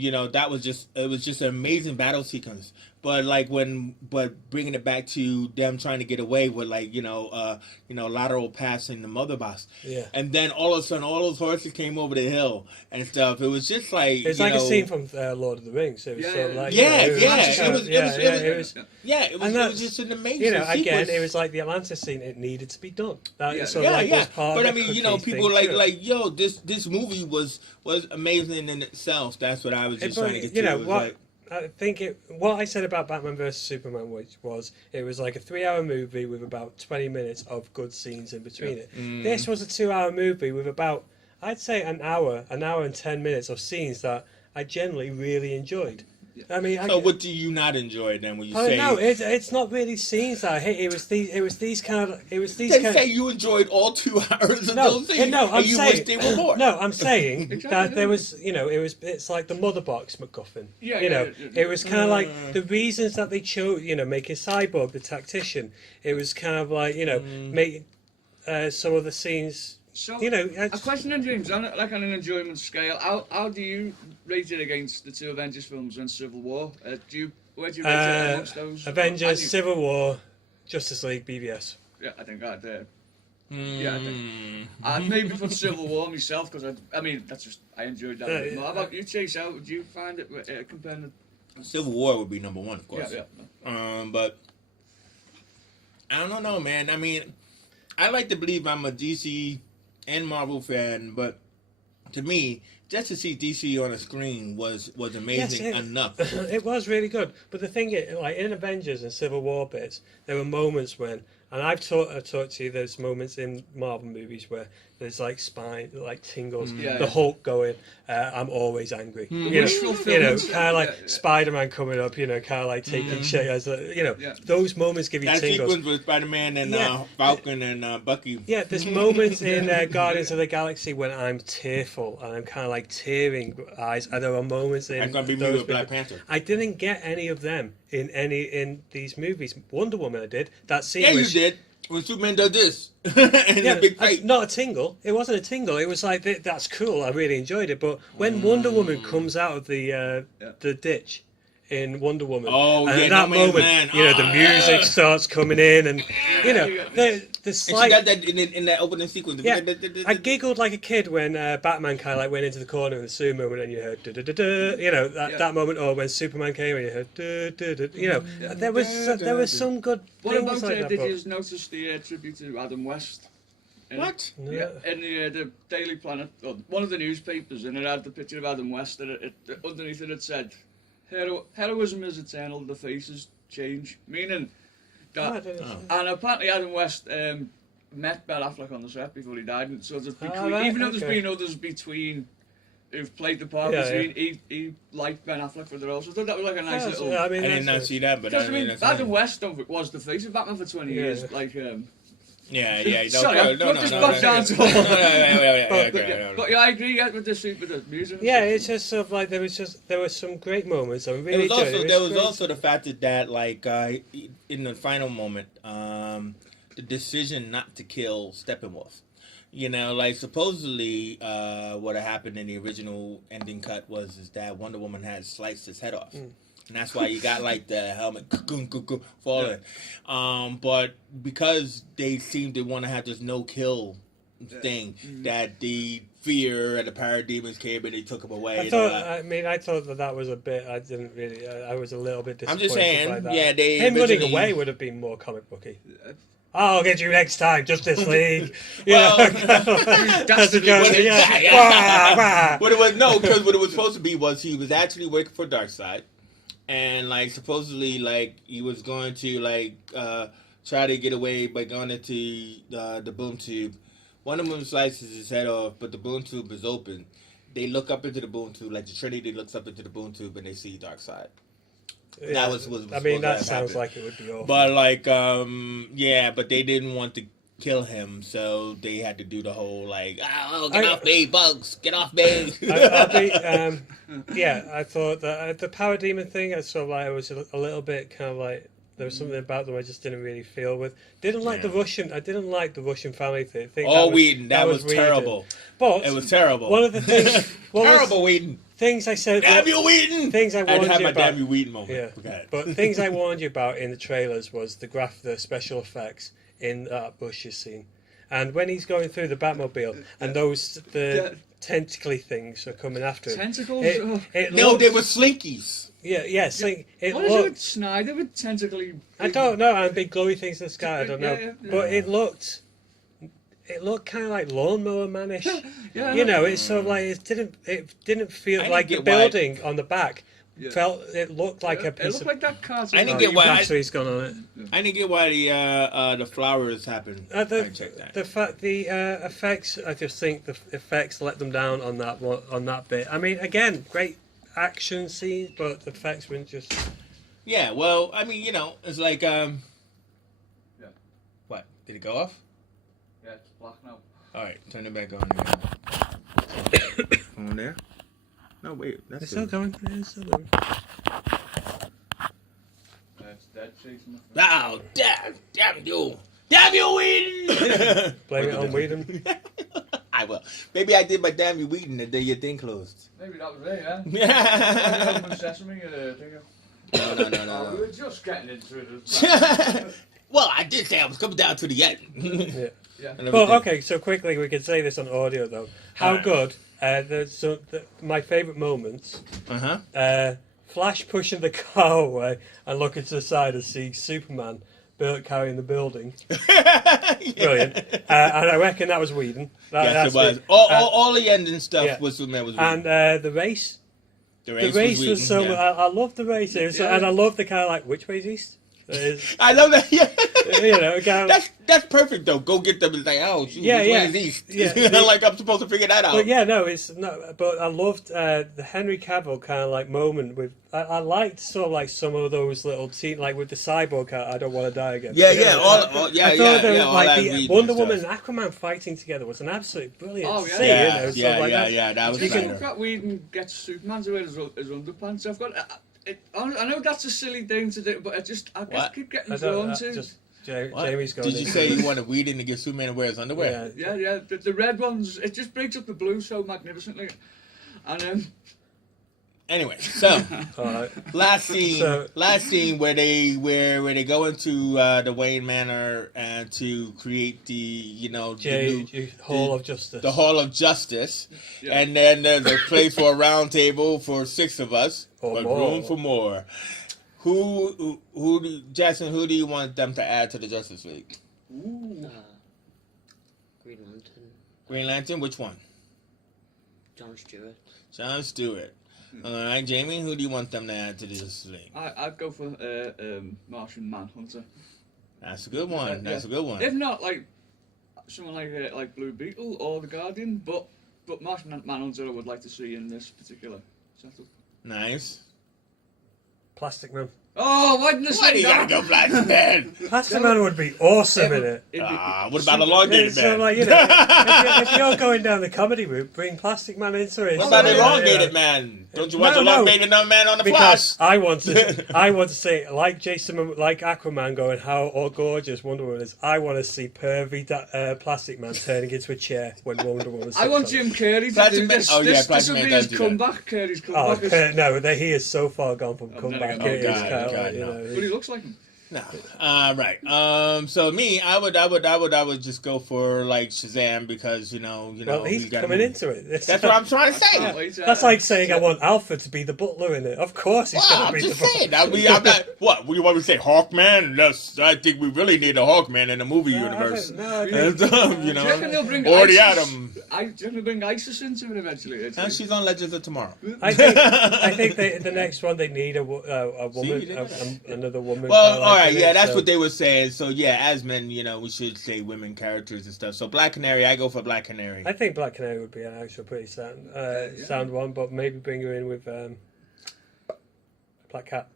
you know it was just an amazing battle sequence. But like bringing it back to them trying to get away with like lateral passing the mother box, and then all of a sudden all those horses came over the hill and stuff. It was just like it's like a scene from Lord of the Rings. It was sort of like it was just an amazing. Again, sequence. it was like the Atlantis scene. It needed to be done. Was part but of I mean, people this movie was amazing in itself. That's what I was just trying to get to. I think what I said about Batman vs Superman, which was it was like a 3-hour movie with about 20 minutes of good scenes in between it. This was a 2-hour movie with about, I'd say, an hour and 10 minutes of scenes that I generally really enjoyed. I mean, what do you not enjoy then when you say? No, it's not really scenes that I hate. It was these kind of. Say you enjoyed all 2 hours of those scenes. I'm you saying wish they were more. No, I'm saying that there was, it's like the mother box MacGuffin. It was kind of like the reasons that they chose, making Cyborg the tactician. It was kind of like, making some of the scenes. So, a question on James, on an enjoyment scale, how do you rate it against the two Avengers films and Civil War? Where do you rate it amongst those? Avengers, Civil War, Justice League, BVS. Yeah, I think I'd. I'd maybe put Civil War myself because I enjoyed that a bit more. How about you, Chase? How would you find it compared to? Civil War would be number one, of course. Yeah. But I don't know, man. I mean, I like to believe I'm a DC and Marvel fan, but to me, just to see DC on a screen was amazing enough. It was really good. But the thing is, like in Avengers and Civil War bits, there were moments when, and I've talked to you, there's moments in Marvel movies where there's like spine, like tingles, the Hulk going, I'm always angry. Kind of like Spider-Man coming up, kind of like taking shit as those moments give you that tingles. Sequence with Spider-Man and Falcon and Bucky. Yeah, there's moments in Guardians of the Galaxy when I'm tearful and I'm kind of like tearing eyes. And there are moments in That's gonna be me with Black Panther. I didn't get any of them in these movies. Wonder Woman, I did. That scene. Yeah, you did. When Superman does this and a big fight. Not a tingle. It wasn't a tingle. It was like that's cool. I really enjoyed it. But when Wonder Woman comes out of the ditch in Wonder Woman, at that moment, the music starts coming in, and the slight. And she got that in that opening sequence. Yeah, I giggled like a kid when Batman kind of like went into the corner in the sumo moment, and you heard that moment, or when Superman came and you heard there was some good. What things about like did that, you notice the tribute to Adam West? What? Yeah, in the Daily Planet, one of the newspapers, and it had the picture of Adam West, and it underneath it said, "Heroism is eternal, the faces change," meaning that. And apparently Adam West met Ben Affleck on the set before he died, and so there's even though there's been others between who've played the part he liked Ben Affleck for the role. So I thought that was like a nice little. I did not see that, but Adam West was the face of Batman for 20 years, like. Sorry, I'm just back down to But yeah, I agree with the music. Yeah, it's just sort of like there were some great moments. I really enjoyed it. There was also the fact that like in the final moment, the decision not to kill Steppenwolf. Like supposedly what had happened in the original ending cut is that Wonder Woman had sliced his head off. And that's why you got like the helmet falling. But because they seem to want to have this no-kill thing, that the fear and the parademons came and they took him away. I thought that was a bit. I didn't really. I was a little bit disappointed. I'm just saying, by that. Him running away would have been more comic booky. I'll get you next time, Justice League. Well, That's a joke. what it- Yeah. yeah. Wah, wah. What it was because what it was supposed to be was he was actually working for Darkseid, and like supposedly like he was going to like try to get away by going into the boom tube. One of them slices his head off, but the boom tube is open. They look up into the boom tube, like the Trinity looks up into the boom tube, and they see Darkseid. Yeah. That was I mean, that supposed to sounds happen. like it would be awful. But like, yeah, but they didn't want to kill him, so they had to do the whole like, oh, get off me, bugs, get off me. I'll be, yeah, I thought that the parademon thing, I sort of like, it was a little bit kind of like, there was something about them I just didn't really feel with. I didn't like the Russian family thing. Oh, Whedon, that was Whedon. terrible. But It was terrible. one of the things, Terrible, Whedon. things I said, Damn you, Whedon. things I I had to warned have you my about. damn you, Whedon moment. Yeah, Okay. but things I warned you about in the trailers was the special effects in that bushes scene, and when he's going through the Batmobile and the tentacly things are coming after him. Tentacles? It No, looked- they were slinkies. yeah. It What is it with looked. Snyder with tentacly? I don't know. And big glowy things in the sky. I don't know. Yeah. But it looked kind of like Lawnmower Manish. Yeah. You know, it's sort of like it didn't feel I like the didn't get why- building on the back Yeah. it looked like a It piece looked of. like that cartoon. I didn't get why- battery's gone on it. I didn't get why the flowers happened. I checked that. The effects. I just think the effects let them down on that bit. I mean, again, great action scenes, but the effects were just. Yeah, well, I mean, you know, it's like Yeah. What? Did it go off? Yeah, it's black now. All right, turn it back on again. On there? No, wait, that's It's still going. It's still going. It's dead, Jason. Oh, damn you! Damn you, Whedon! Blame it on Whedon. I will. Maybe I did my damn you, Whedon, the day your thing closed. Maybe that was it, yeah. no, Open Sesame, no, we were just getting into it. no. Well, I did say I was coming down to the end. Yeah. Yeah. And Well, everything. okay. So quickly, we can say this on audio though. How Alright. good? My favourite moments. Uh-huh. Flash pushing the car away and looking to the side and seeing Superman carrying the building. Brilliant. And I reckon that was Whedon. Yes, it was. it. All the ending stuff yeah. was Whedon. And the race. The The race was Whedon, so. yeah. I love the race, Yeah. and I love the kind of like which way's east. I love that. Yeah. You know, kind of, That's perfect though. Go get them. It's like, oh, shoot, Yeah, which yeah. way is east? Yeah. Like I'm supposed to figure that out. But yeah, no, it's not. But I loved the Henry Cavill kind of like moment with. I liked sort of like some of those little like with the cyborg. I don't want to die again. Yeah, You yeah, know, all, yeah, I thought yeah, all like that the Whedon Wonder stuff. Woman and Aquaman fighting together was an absolute brilliant Oh, yeah. scene. Yeah, You know, so yeah, like yeah, that- yeah. That was You can Snyder. look at Whedon gets Superman to wear his underpants. I've got. I know that's a silly thing to do, but I just What? keep getting I don't drawn know, to. just What? Jamie's going. Did you in. say you wanted Whedon to get Superman to wear his underwear? Yeah. Yeah. The red ones, it just breaks up the blue so magnificently. And Anyway, so All right. last scene So- where they go into the Wayne Manor and to create the Hall of Justice. the Hall of Justice, Yeah. and then there's a place for a round table for 6 of us, Or but more. room for more. Jackson? Who do you want them to add to the Justice League? ooh, Green Lantern, Green Lantern, which one? John Stewart. John Stewart. All right, Jamie. Who do you want them to add to the Justice League? I'd go for Martian Manhunter. That's a good one. That's a good one. If not, like someone like Blue Beetle or the Guardian, but Martian Manhunter I would like to see in this particular setup. Nice. Plastic Man. Oh, why didn't I Why do say you gotta that? go Plastic Man? Plastic Man would be awesome in it. What about elongated So, man? like, you know, if you're going down the comedy route, bring Plastic Man into it. What about So, you know, elongated man? Don't you want No, no. elongated man on the Because Flash? I want to say, like Aquaman going, how all gorgeous Wonder Woman is. I want to see pervy Plastic Man turning into a chair when Wonder Woman. I want Jim Carrey to Plastic do Man- this. oh, yeah, this Plastic will Man be his does do that. comeback. Carrey's Oh, comeback. no, he is so far gone from comeback. never It gonna- is Oh, kind of God, like, you no. know, But he looks like him. No. Right. So me, I would just go for like Shazam because Well, he's we got coming into it. That's what I'm trying to say. Can't wait, That's like saying I want Alfred to be the butler in it. Of course he's Well, going I'm to be just the saying. butler. I'm not. What? We want to say Hawkman? I think we really need a Hawkman in the movie universe. I And, think- Do you reckon they'll bring already ISIS? had him. Do you reckon they'll bring ISIS into it eventually? And she's on Legends of Tomorrow. I think the next one they need a woman, See, they got that. another woman. Well, like all right, in yeah, it, that's so- what they were saying. So yeah, as men, we should say women characters and stuff. So Black Canary, I go for Black Canary. I think Black Canary would be an actual pretty sound one, but maybe bring her in with Black Cat.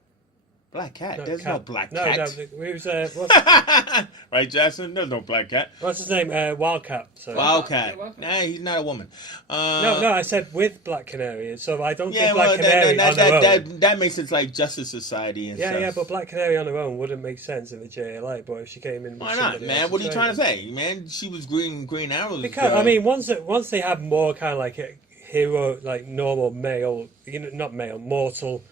Black Cat? No, There's Cat. no Black No, Cat. who's Right, Jackson? There's no Black Cat. what's his name? Wildcat. Sorry. Wildcat. Wildcat. Nah, he's not a woman. No, I said with Black Canary. So I don't Yeah, think well, Black Canary on her own. that makes it like Justice Society and Yeah, stuff. yeah, but Black Canary on her own wouldn't make sense in the JLA. But if she came in, with Why not, somebody man? else What are you trying to train say, man? She was Green Arrow. Because I mean, once they have more kind of like a hero, like normal male, not male, mortal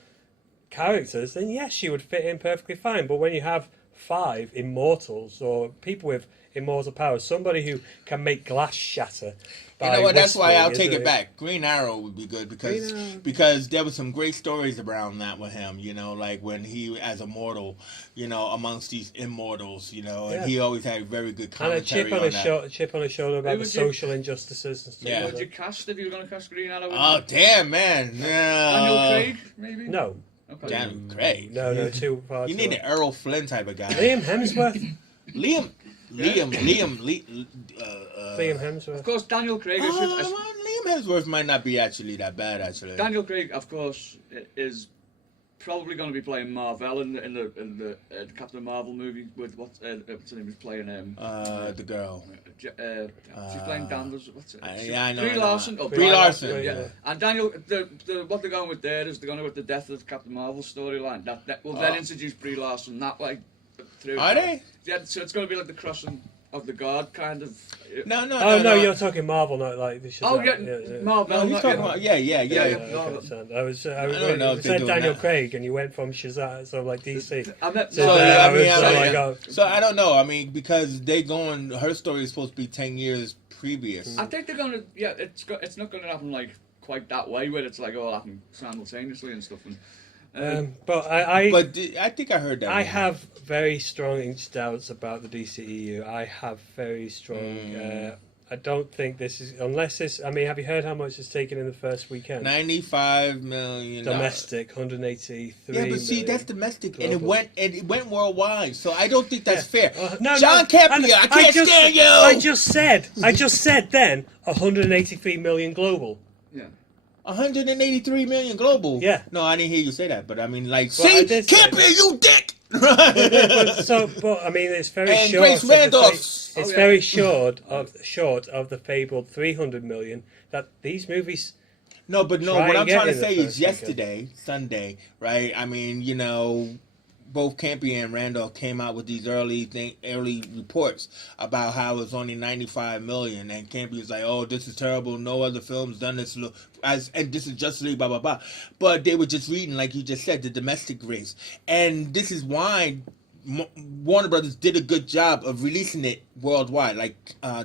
characters, then yes, she would fit in perfectly fine. But when you have 5 immortals or people with immortal powers, somebody who can make glass shatter. You know what? That's why I'll whispering, take it isn't back. Green Arrow would be good because Green Arrow. because there was some great stories around that with him. Like when he as a mortal, amongst these immortals, Yeah. and he always had very good And a commentary chip on on his that. chip on his shoulder about Who the would you- social injustices and stuff. Yeah. like Would you that. cast if you were going to cast Green Arrow? Oh damn, man! Daniel Craig, maybe. No, Okay. Daniel Craig. no, too far. You too need far. an Errol Flynn type of guy. Liam Hemsworth. Liam Liam Hemsworth. Of course, Daniel Craig. Liam Hemsworth might not be actually that bad. Actually, Daniel Craig, of course, is probably going to be playing Marvel in the Captain Marvel movie with what's her name is playing the girl. she's playing Danvers. What's it? I know. Brie I know. Larson. Oh, Brie Larson. Yeah. And Daniel, what they're going with there is they're going with the death of Captain Marvel storyline. That will then introduce Brie Larson that way through. Are they? Yeah, so it's going to be like the crossing of the guard kind of. No, you're talking Marvel, not like this. Oh yeah, Marvel. No, he's talking about yeah. I was don't know if they're said doing Daniel that. Craig, and you went from Shazam, so like DC. I meant So, So, I I mean, was like, oh. so I don't know. I mean, because her story is supposed to be 10 years previous. I think they're gonna. Yeah, it's not gonna happen like quite that way where it's like all happen simultaneously and stuff. But I I think I heard that. I one. have very strong doubts about the DCEU. I have very strong. I don't think this is unless this. I mean, have you heard how much it's taken in the first weekend? $95 million. Domestic, 183. Yeah, but see, million. that's domestic, and Global. it went worldwide. So I don't think that's fair. No, John Campia, I can't stand you. I just said then 183 million global. Yeah. 183 million global. Yeah. No, I didn't hear you say that, but I mean, like, Well, I see, did say Campia, that. you dick. But I mean, it's very And short. Grace of the Randolph. It's Oh, yeah. very short of the fabled 300 million that these movies. No, but no, Try what and I'm get trying to in the say is first weekend. yesterday, Sunday, right? I mean, both Campy and Randolph came out with these early reports about how it's only 95 million, and Campy was like, "Oh, this is terrible. No other film's done this and this is Justice League, blah blah blah." But they were just reading, like you just said, the domestic race, and this is why Warner Brothers did a good job of releasing it worldwide, like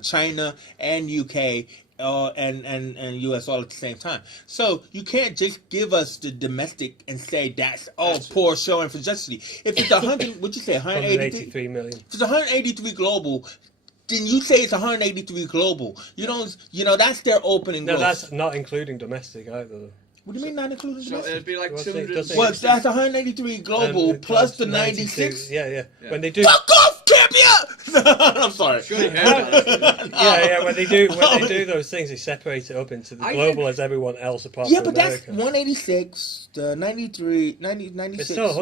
China and UK. And U.S. all at the same time. So you can't just give us the domestic and say that's poor showing for Justice League. If it's 100, what'd you say, 183 million. If it's 183 global, then you say it's 183 global. That's their opening. No, gross. that's not including domestic either. What do you mean not including So domestic? it'd be like What's it- 200. does it- Well, that's 183 global plus the 96. Yeah. When they do. Fuck off, Campia! I'm sorry. Sure you heard that. Yeah. When they do those things, they separate it up into the I global think- as everyone else apart Yeah, from but that's America. 186, the 93, 96. It's still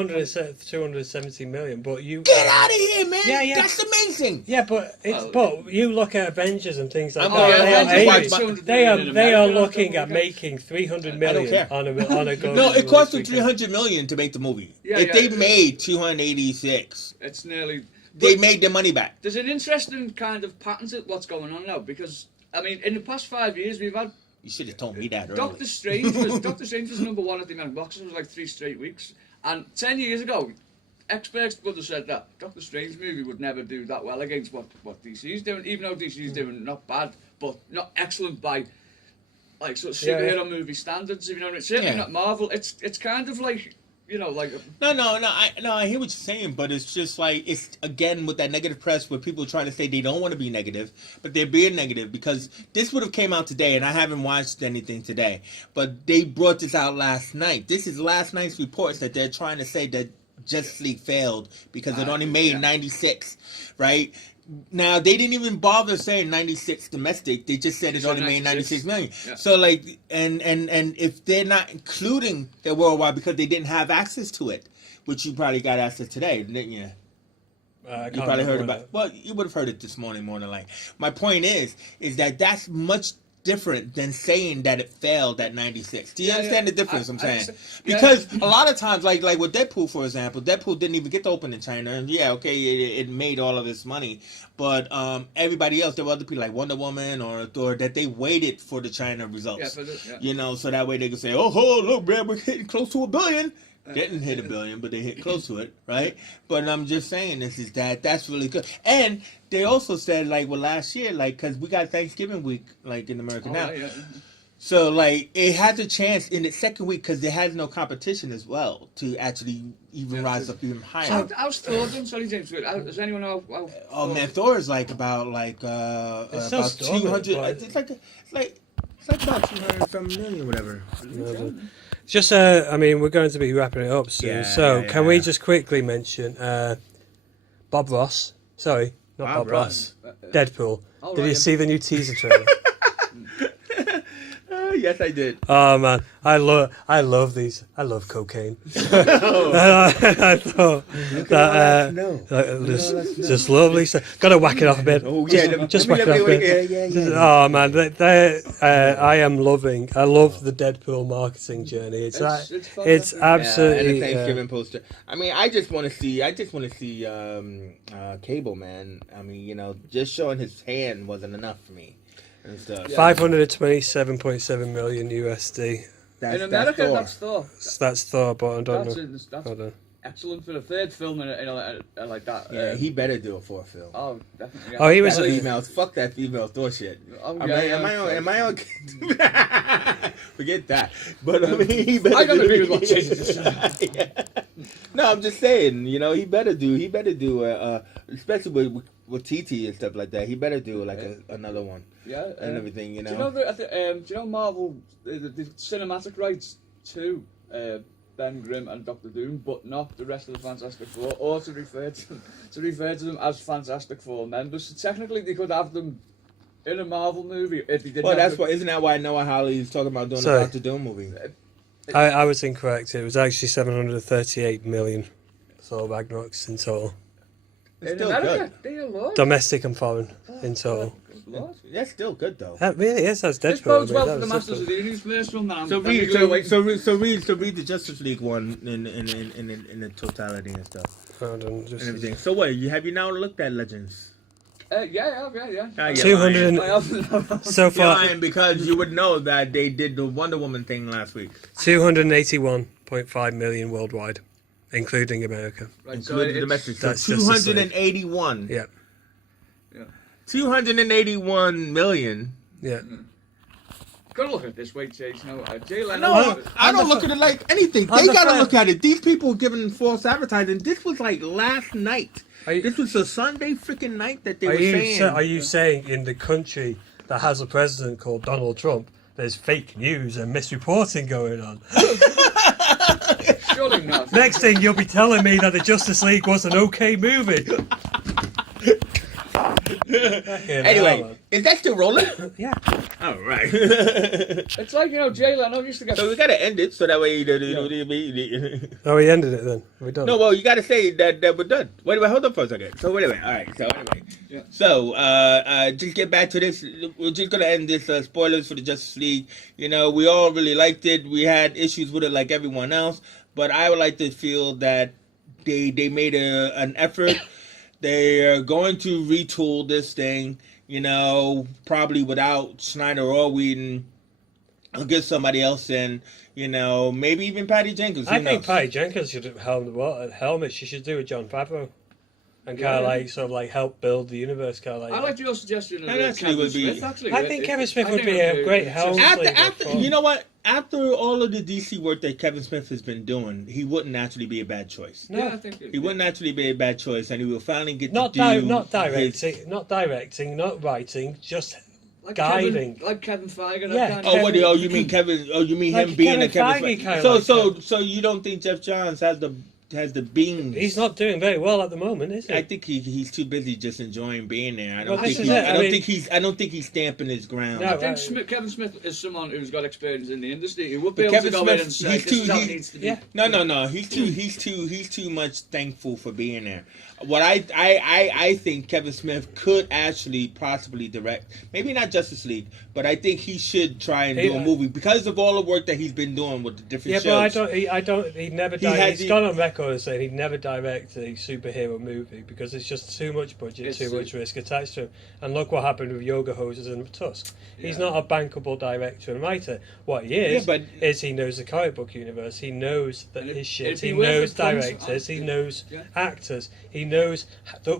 270 million, but you Get out of here, man! Yeah. That's amazing. Yeah, but but you look at Avengers and things like I'm that. not- they I'm are just aiming- watching- 200 they are million in they are America, looking I at don't making 300 I don't million care. on a global. No, it cost them release 300 million to make the movie. Yeah, If they yeah. made 286, It's nearly. they But made their money back. there's an interesting kind of pattern to what's going on now because I mean, in the past 5 years we've had You should have told me that earlier. Doctor Strange was number one at the American box office for like 3 straight weeks, and 10 years ago, experts would have said that Doctor Strange movie would never do that well against what DC's doing, even though DC's doing not bad, but not excellent by like sort of superhero movie standards. If you know what I mean? Certainly not Marvel. It's kind of like. Like no, I hear what you're saying, but it's just like it's again with that negative press where people are trying to say they don't want to be negative, but they're being negative because this would have came out today, and I haven't watched anything today, but they brought this out last night. This is last night's reports that they're trying to say that Justice League failed because it only made 96, right? Now, they didn't even bother saying 96 domestic. They just said it only made 96 million. Yeah. So, like, and if they're not including the worldwide because they didn't have access to it, which you probably got access today, didn't you? You probably heard about it. Well, you would have heard it this morning more than like. My point is that that's much different than saying that it failed at 96. Do you understand the difference I'm saying? Because a lot of times, like with Deadpool, for example, Deadpool didn't even get to open in China. And it made all of its money. But everybody else, there were other people like Wonder Woman or Thor that they waited for the China results. So that way they could say, oh, look, man, we're getting close to $1 billion. Didn't hit $1 billion, but they hit close to it, right? But I'm just saying that's really good. And they also said, like, last year, like, because we got Thanksgiving week, like, in America now. Right, yeah. So, like, it has a chance in its second week because there has no competition as well to actually even rise up even higher. So, how's Thor doing? Sorry, James. Does anyone know how Oh, man, Thor is, like, about 200. It's like about 200 million, whatever. Just, I mean, we're going to be wrapping it up soon. Can we just quickly mention Bob Ross? Sorry, not Bob Ross. Deadpool. Did you see the new teaser trailer? Yes, I did. Oh man, I love these. I love cocaine. I thought that just lovely stuff. Got to whack it off a bit. Oh yeah, just whack it off a bit. Oh man, I love the Deadpool marketing journey. It's absolutely. And the Thanksgiving poster. I mean, I just want to see Cable, man. I mean, just showing his hand wasn't enough for me. 527.7 million USD. In America, that's Thor. That's Thor, but I don't know. That's excellent for the third film in like that. Yeah, he better do a fourth film. Oh, definitely. Oh, he was females. Fuck that female Thor shit. Am I on? Forget that. But I mean, he better. I don't agree with what Jason just said. No, I'm just saying. He better do. Especially with TT and stuff like that. He better do like another one. Yeah, and everything. Do you know Marvel the cinematic rights to Ben Grimm and Doctor Doom, but not the rest of the Fantastic Four, or to refer to them as Fantastic Four members. So technically, they could have them in a Marvel movie if they didn't. Well, isn't that why Noah Hawley is talking about doing a Doctor Doom movie? I was incorrect. It was actually 738 million Thor Ragnaroks in total. It's still America, good. Domestic and foreign in total. That's still good though. That really is. That's Deadpool. This bodes well for the Masters of the Universe film. So read the Justice League one in the totality and stuff. Hold on, and everything. So what? Have you now looked at Legends? Yeah. 200. So far, lying because you would know that they did the Wonder Woman thing last week. 281.5 million worldwide, including America. Right, including the domestic. That's 281. Yeah. 281 million. Yeah. Gotta look at it this way, Chase. Jay Leno. No, I don't look at it like anything. They gotta look at it. These people giving false advertising. This was like last night. This was a Sunday freaking night that they were saying. Are you saying in the country that has a president called Donald Trump, there's fake news and misreporting going on? Surely not. Next thing you'll be telling me that the Justice League was an okay movie. Anyway, is that still rolling? Yeah. All right. It's like, Jay Leno used to get... So we got to end it so that way... Oh, we ended it then. We're done. No, well, you got to say that we're done. Wait, hold on for a second. So anyway, all right. So anyway. Yeah. So, just get back to this. We're just going to end this spoilers for the Justice League. We all really liked it. We had issues with it like everyone else. But I would like to feel that they made an effort. They are going to retool this thing, probably without Snyder or Whedon I'll get somebody else in, maybe even Patty Jenkins. Who I think knows? Patty Jenkins should helmet. She should do a John Favreau. And kind of sort of help build the universe, kind of I like your suggestion of That actually Kevin would be- Smith, actually. I think Kevin Smith I would think be it a great helm. After you know what? After all of the DC work that Kevin Smith has been doing, he wouldn't actually be a bad choice. No, Yeah, I think He wouldn't actually be a bad choice, and he will finally get not to do not his- directing, not writing, just like guiding. Kevin Feige. Yeah, Kind Oh, of. you mean Kevin? Oh, you mean Like him being Kevin a Kevin Feige Smith? kinda So you don't think Jeff Johns has the beans? He's not doing very well at the moment, is he? I think he's too busy just enjoying being there. I Well, don't this think is he's, it. I mean- think he's stamping his ground. No, I think right. Kevin Smith is someone who's got experience in the industry. He would be But able to Kevin go in Smith, and say, he's this is too- how it he- needs to be. Yeah. No. He's too much thankful for being there. What I think Kevin Smith could actually possibly direct, maybe not Justice League, but I think he should try and do a movie because of all the work that he's been doing with the different Yeah, shows. but he'd never He had he's the- gone on record as saying he'd never direct a superhero movie because it's just too much budget, It's too much risk attached to him. And look what happened with Yoga Hoses and Tusk. He's Yeah. not a bankable director and writer. What he is, Yeah, but- is he knows the comic book universe, he knows that And his it'd shit, be he worth knows it from- directors, he knows Yeah. actors, he knows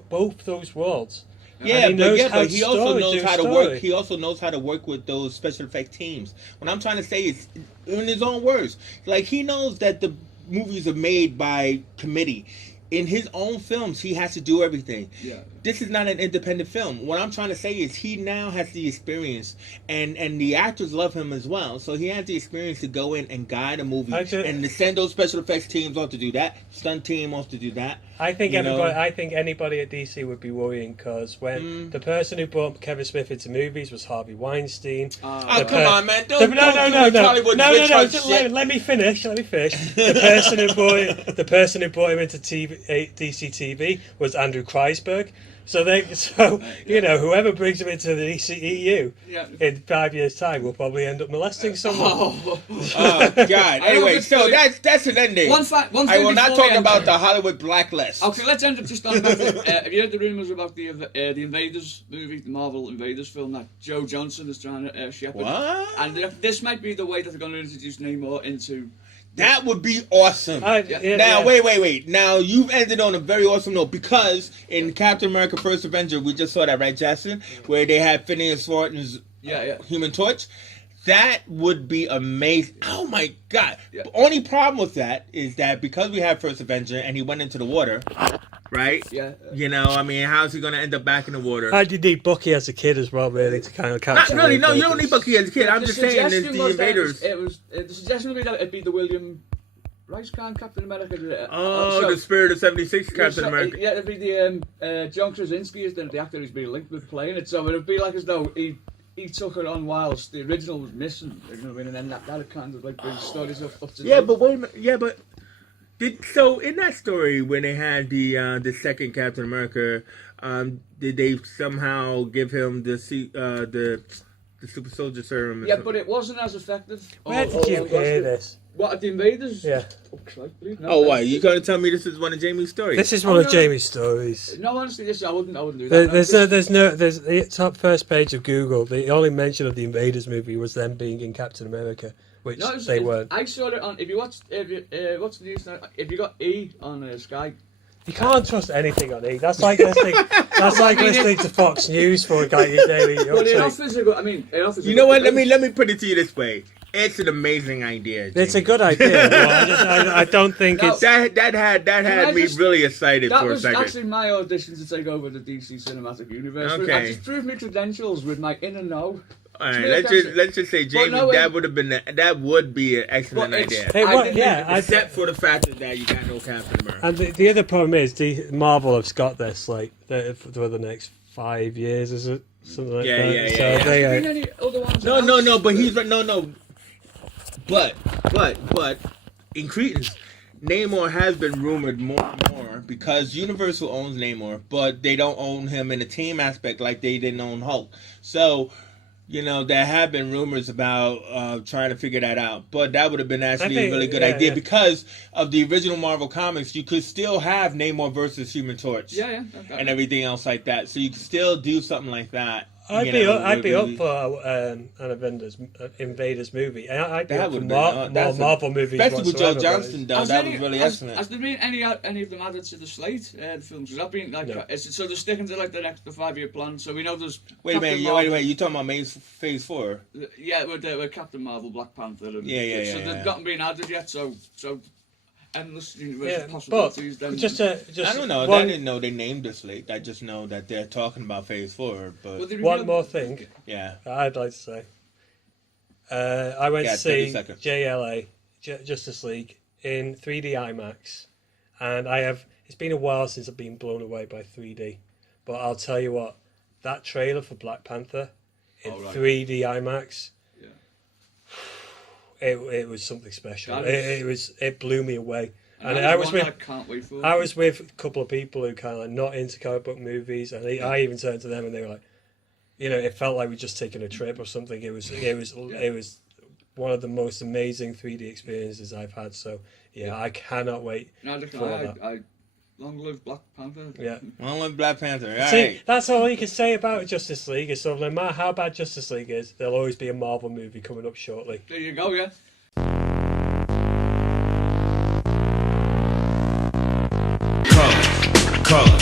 both those worlds. Yeah, And he knows how but he also to knows do how to story. work. He also knows how to work with those special effect teams. What I'm trying to say is, in his own words, like he knows that the movies are made by committee. In his own films, he has to do everything. Yeah. This is not an independent film. What I'm trying to say is he now has the experience, and the actors love him as well. So he has the experience to go in and guide a movie, and to send those special effects teams off to do that. Stunt team wants to do that. I think You know? I think anybody at DC would be worrying because when the person who brought Kevin Smith into movies was Harvey Weinstein. Oh, come on, man! Don't do this Hollywood witch hunt just shit. let me finish. The person who brought him into DC TV was Andrew Kreisberg. So whoever brings him into the DCEU in 5 years' time will probably end up molesting someone. Oh God! Anyway, so that's an ending. One thing I will not before we talk end about it. the Hollywood blacklist. Okay, let's end up just on that. Have you heard the rumours about the Invaders movie, the Marvel Invaders film that Joe Johnson is trying to shepherd? What? And this might be the way that they're going to introduce Namor into. That would be awesome. Now, wait. Now, you've ended on a very awesome note because in Captain America First Avenger, we just saw that, right, Jackson? Where they had Phineas Thornton's Human Torch. That would be amazing. Oh, my God. Yeah. The only problem with that is that because we had First Avenger and he went into the water, right? Yeah. How's he going to end up back in the water? I did need Bucky as a kid as well, really, to kind of capture. Not really, no, you the- don't need Bucky as a kid. I'm The just saying it's suggestion the was that Invaders. the suggestion would be that it'd be the William Rice Captain America. Oh, the Spirit of 76 Captain America. Yeah, it'd be the John Krasinski is the actor who's been linked with playing it, so it'd be like as though he took it on whilst the original was missing. You know what I mean? And then that kind of like brings stories up to Yeah, date. but wait a minute. Yeah, but so in that story when they had the second Captain America, did they somehow give him the super soldier serum? Yeah, but it wasn't as effective. Where did you hear this? What, at the Invaders? Yeah. Oh, Christ, please, no. Oh, why? You gonna tell me this is one of Jamie's stories? This is one of Jamie's stories. No, honestly, I wouldn't do that. There's the top first page of Google. The only mention of the Invaders movie was them being in Captain America, which they weren't. I saw it on. If you watch what's the news now? If you got E on Sky. You can't trust anything on E. That's like listening. That's like listening to Fox News for a guy you daily. But it offers a good. I mean, it offers. You know what? Let me put it to you this way. It's an amazing idea. It's a Jamie. good idea. I don't think No. it's. That had me really excited That for a was second. actually my audition to take over the DC cinematic universe. Okay. I just proved my credentials with my inner know. All right, Smith, let's just say, Jamie, no, that would be an excellent But it's- idea. Hey, I what? didn't Yeah, even- Except for the fact that you got no Captain America. and the other problem is Marvel have got this like for the next 5 years, is it something like that? Yeah. So Have they there been any other ones? No, announced? but he's right. No. But in credence, Namor has been rumored more and more because Universal owns Namor, but they don't own him in a team aspect like they didn't own Hulk. So, there have been rumors about trying to figure that out. But that would have been actually a really good idea because of the original Marvel comics. You could still have Namor versus Human Torch Yeah. and everything else like that. So you could still do something like that. I'd be up for an Invaders movie. I'd be up for more Marvel movies. Especially with Joe whatsoever, Johnston, though. That was really excellent. Has there been any of them added to the slate? The films? Has that been like? No. So they're sticking to like the 5-year plan. So we know there's. Wait a minute. You talking about Phase 4? Yeah, with Captain Marvel, Black Panther. And, Yeah. So they've not been added yet. So endless universe Yeah, possibilities. but Then just I don't know. I didn't know they named the slate. I just know that they're talking about Phase 4. But one more thing. Yeah. I'd like to say. I went to see 30 seconds. JLA, Justice League, in 3D IMAX, and it's been a while since I've been blown away by 3D, but I'll tell you what, that trailer for Black Panther in 3D IMAX, it was something special. It blew me away. And I can't wait for. I was with a couple of people who kind of like not into comic book movies, and I even turned to them and they were like, it felt like we'd just taken a trip or something. It was one of the most amazing 3D experiences I've had. So I cannot wait for that. Long live Black Panther. Yeah. Long live Black Panther. All See, right. that's all you can say about Justice League. Is sort of no matter how bad Justice League is, there'll always be a Marvel movie coming up shortly. There you go, yeah. Color.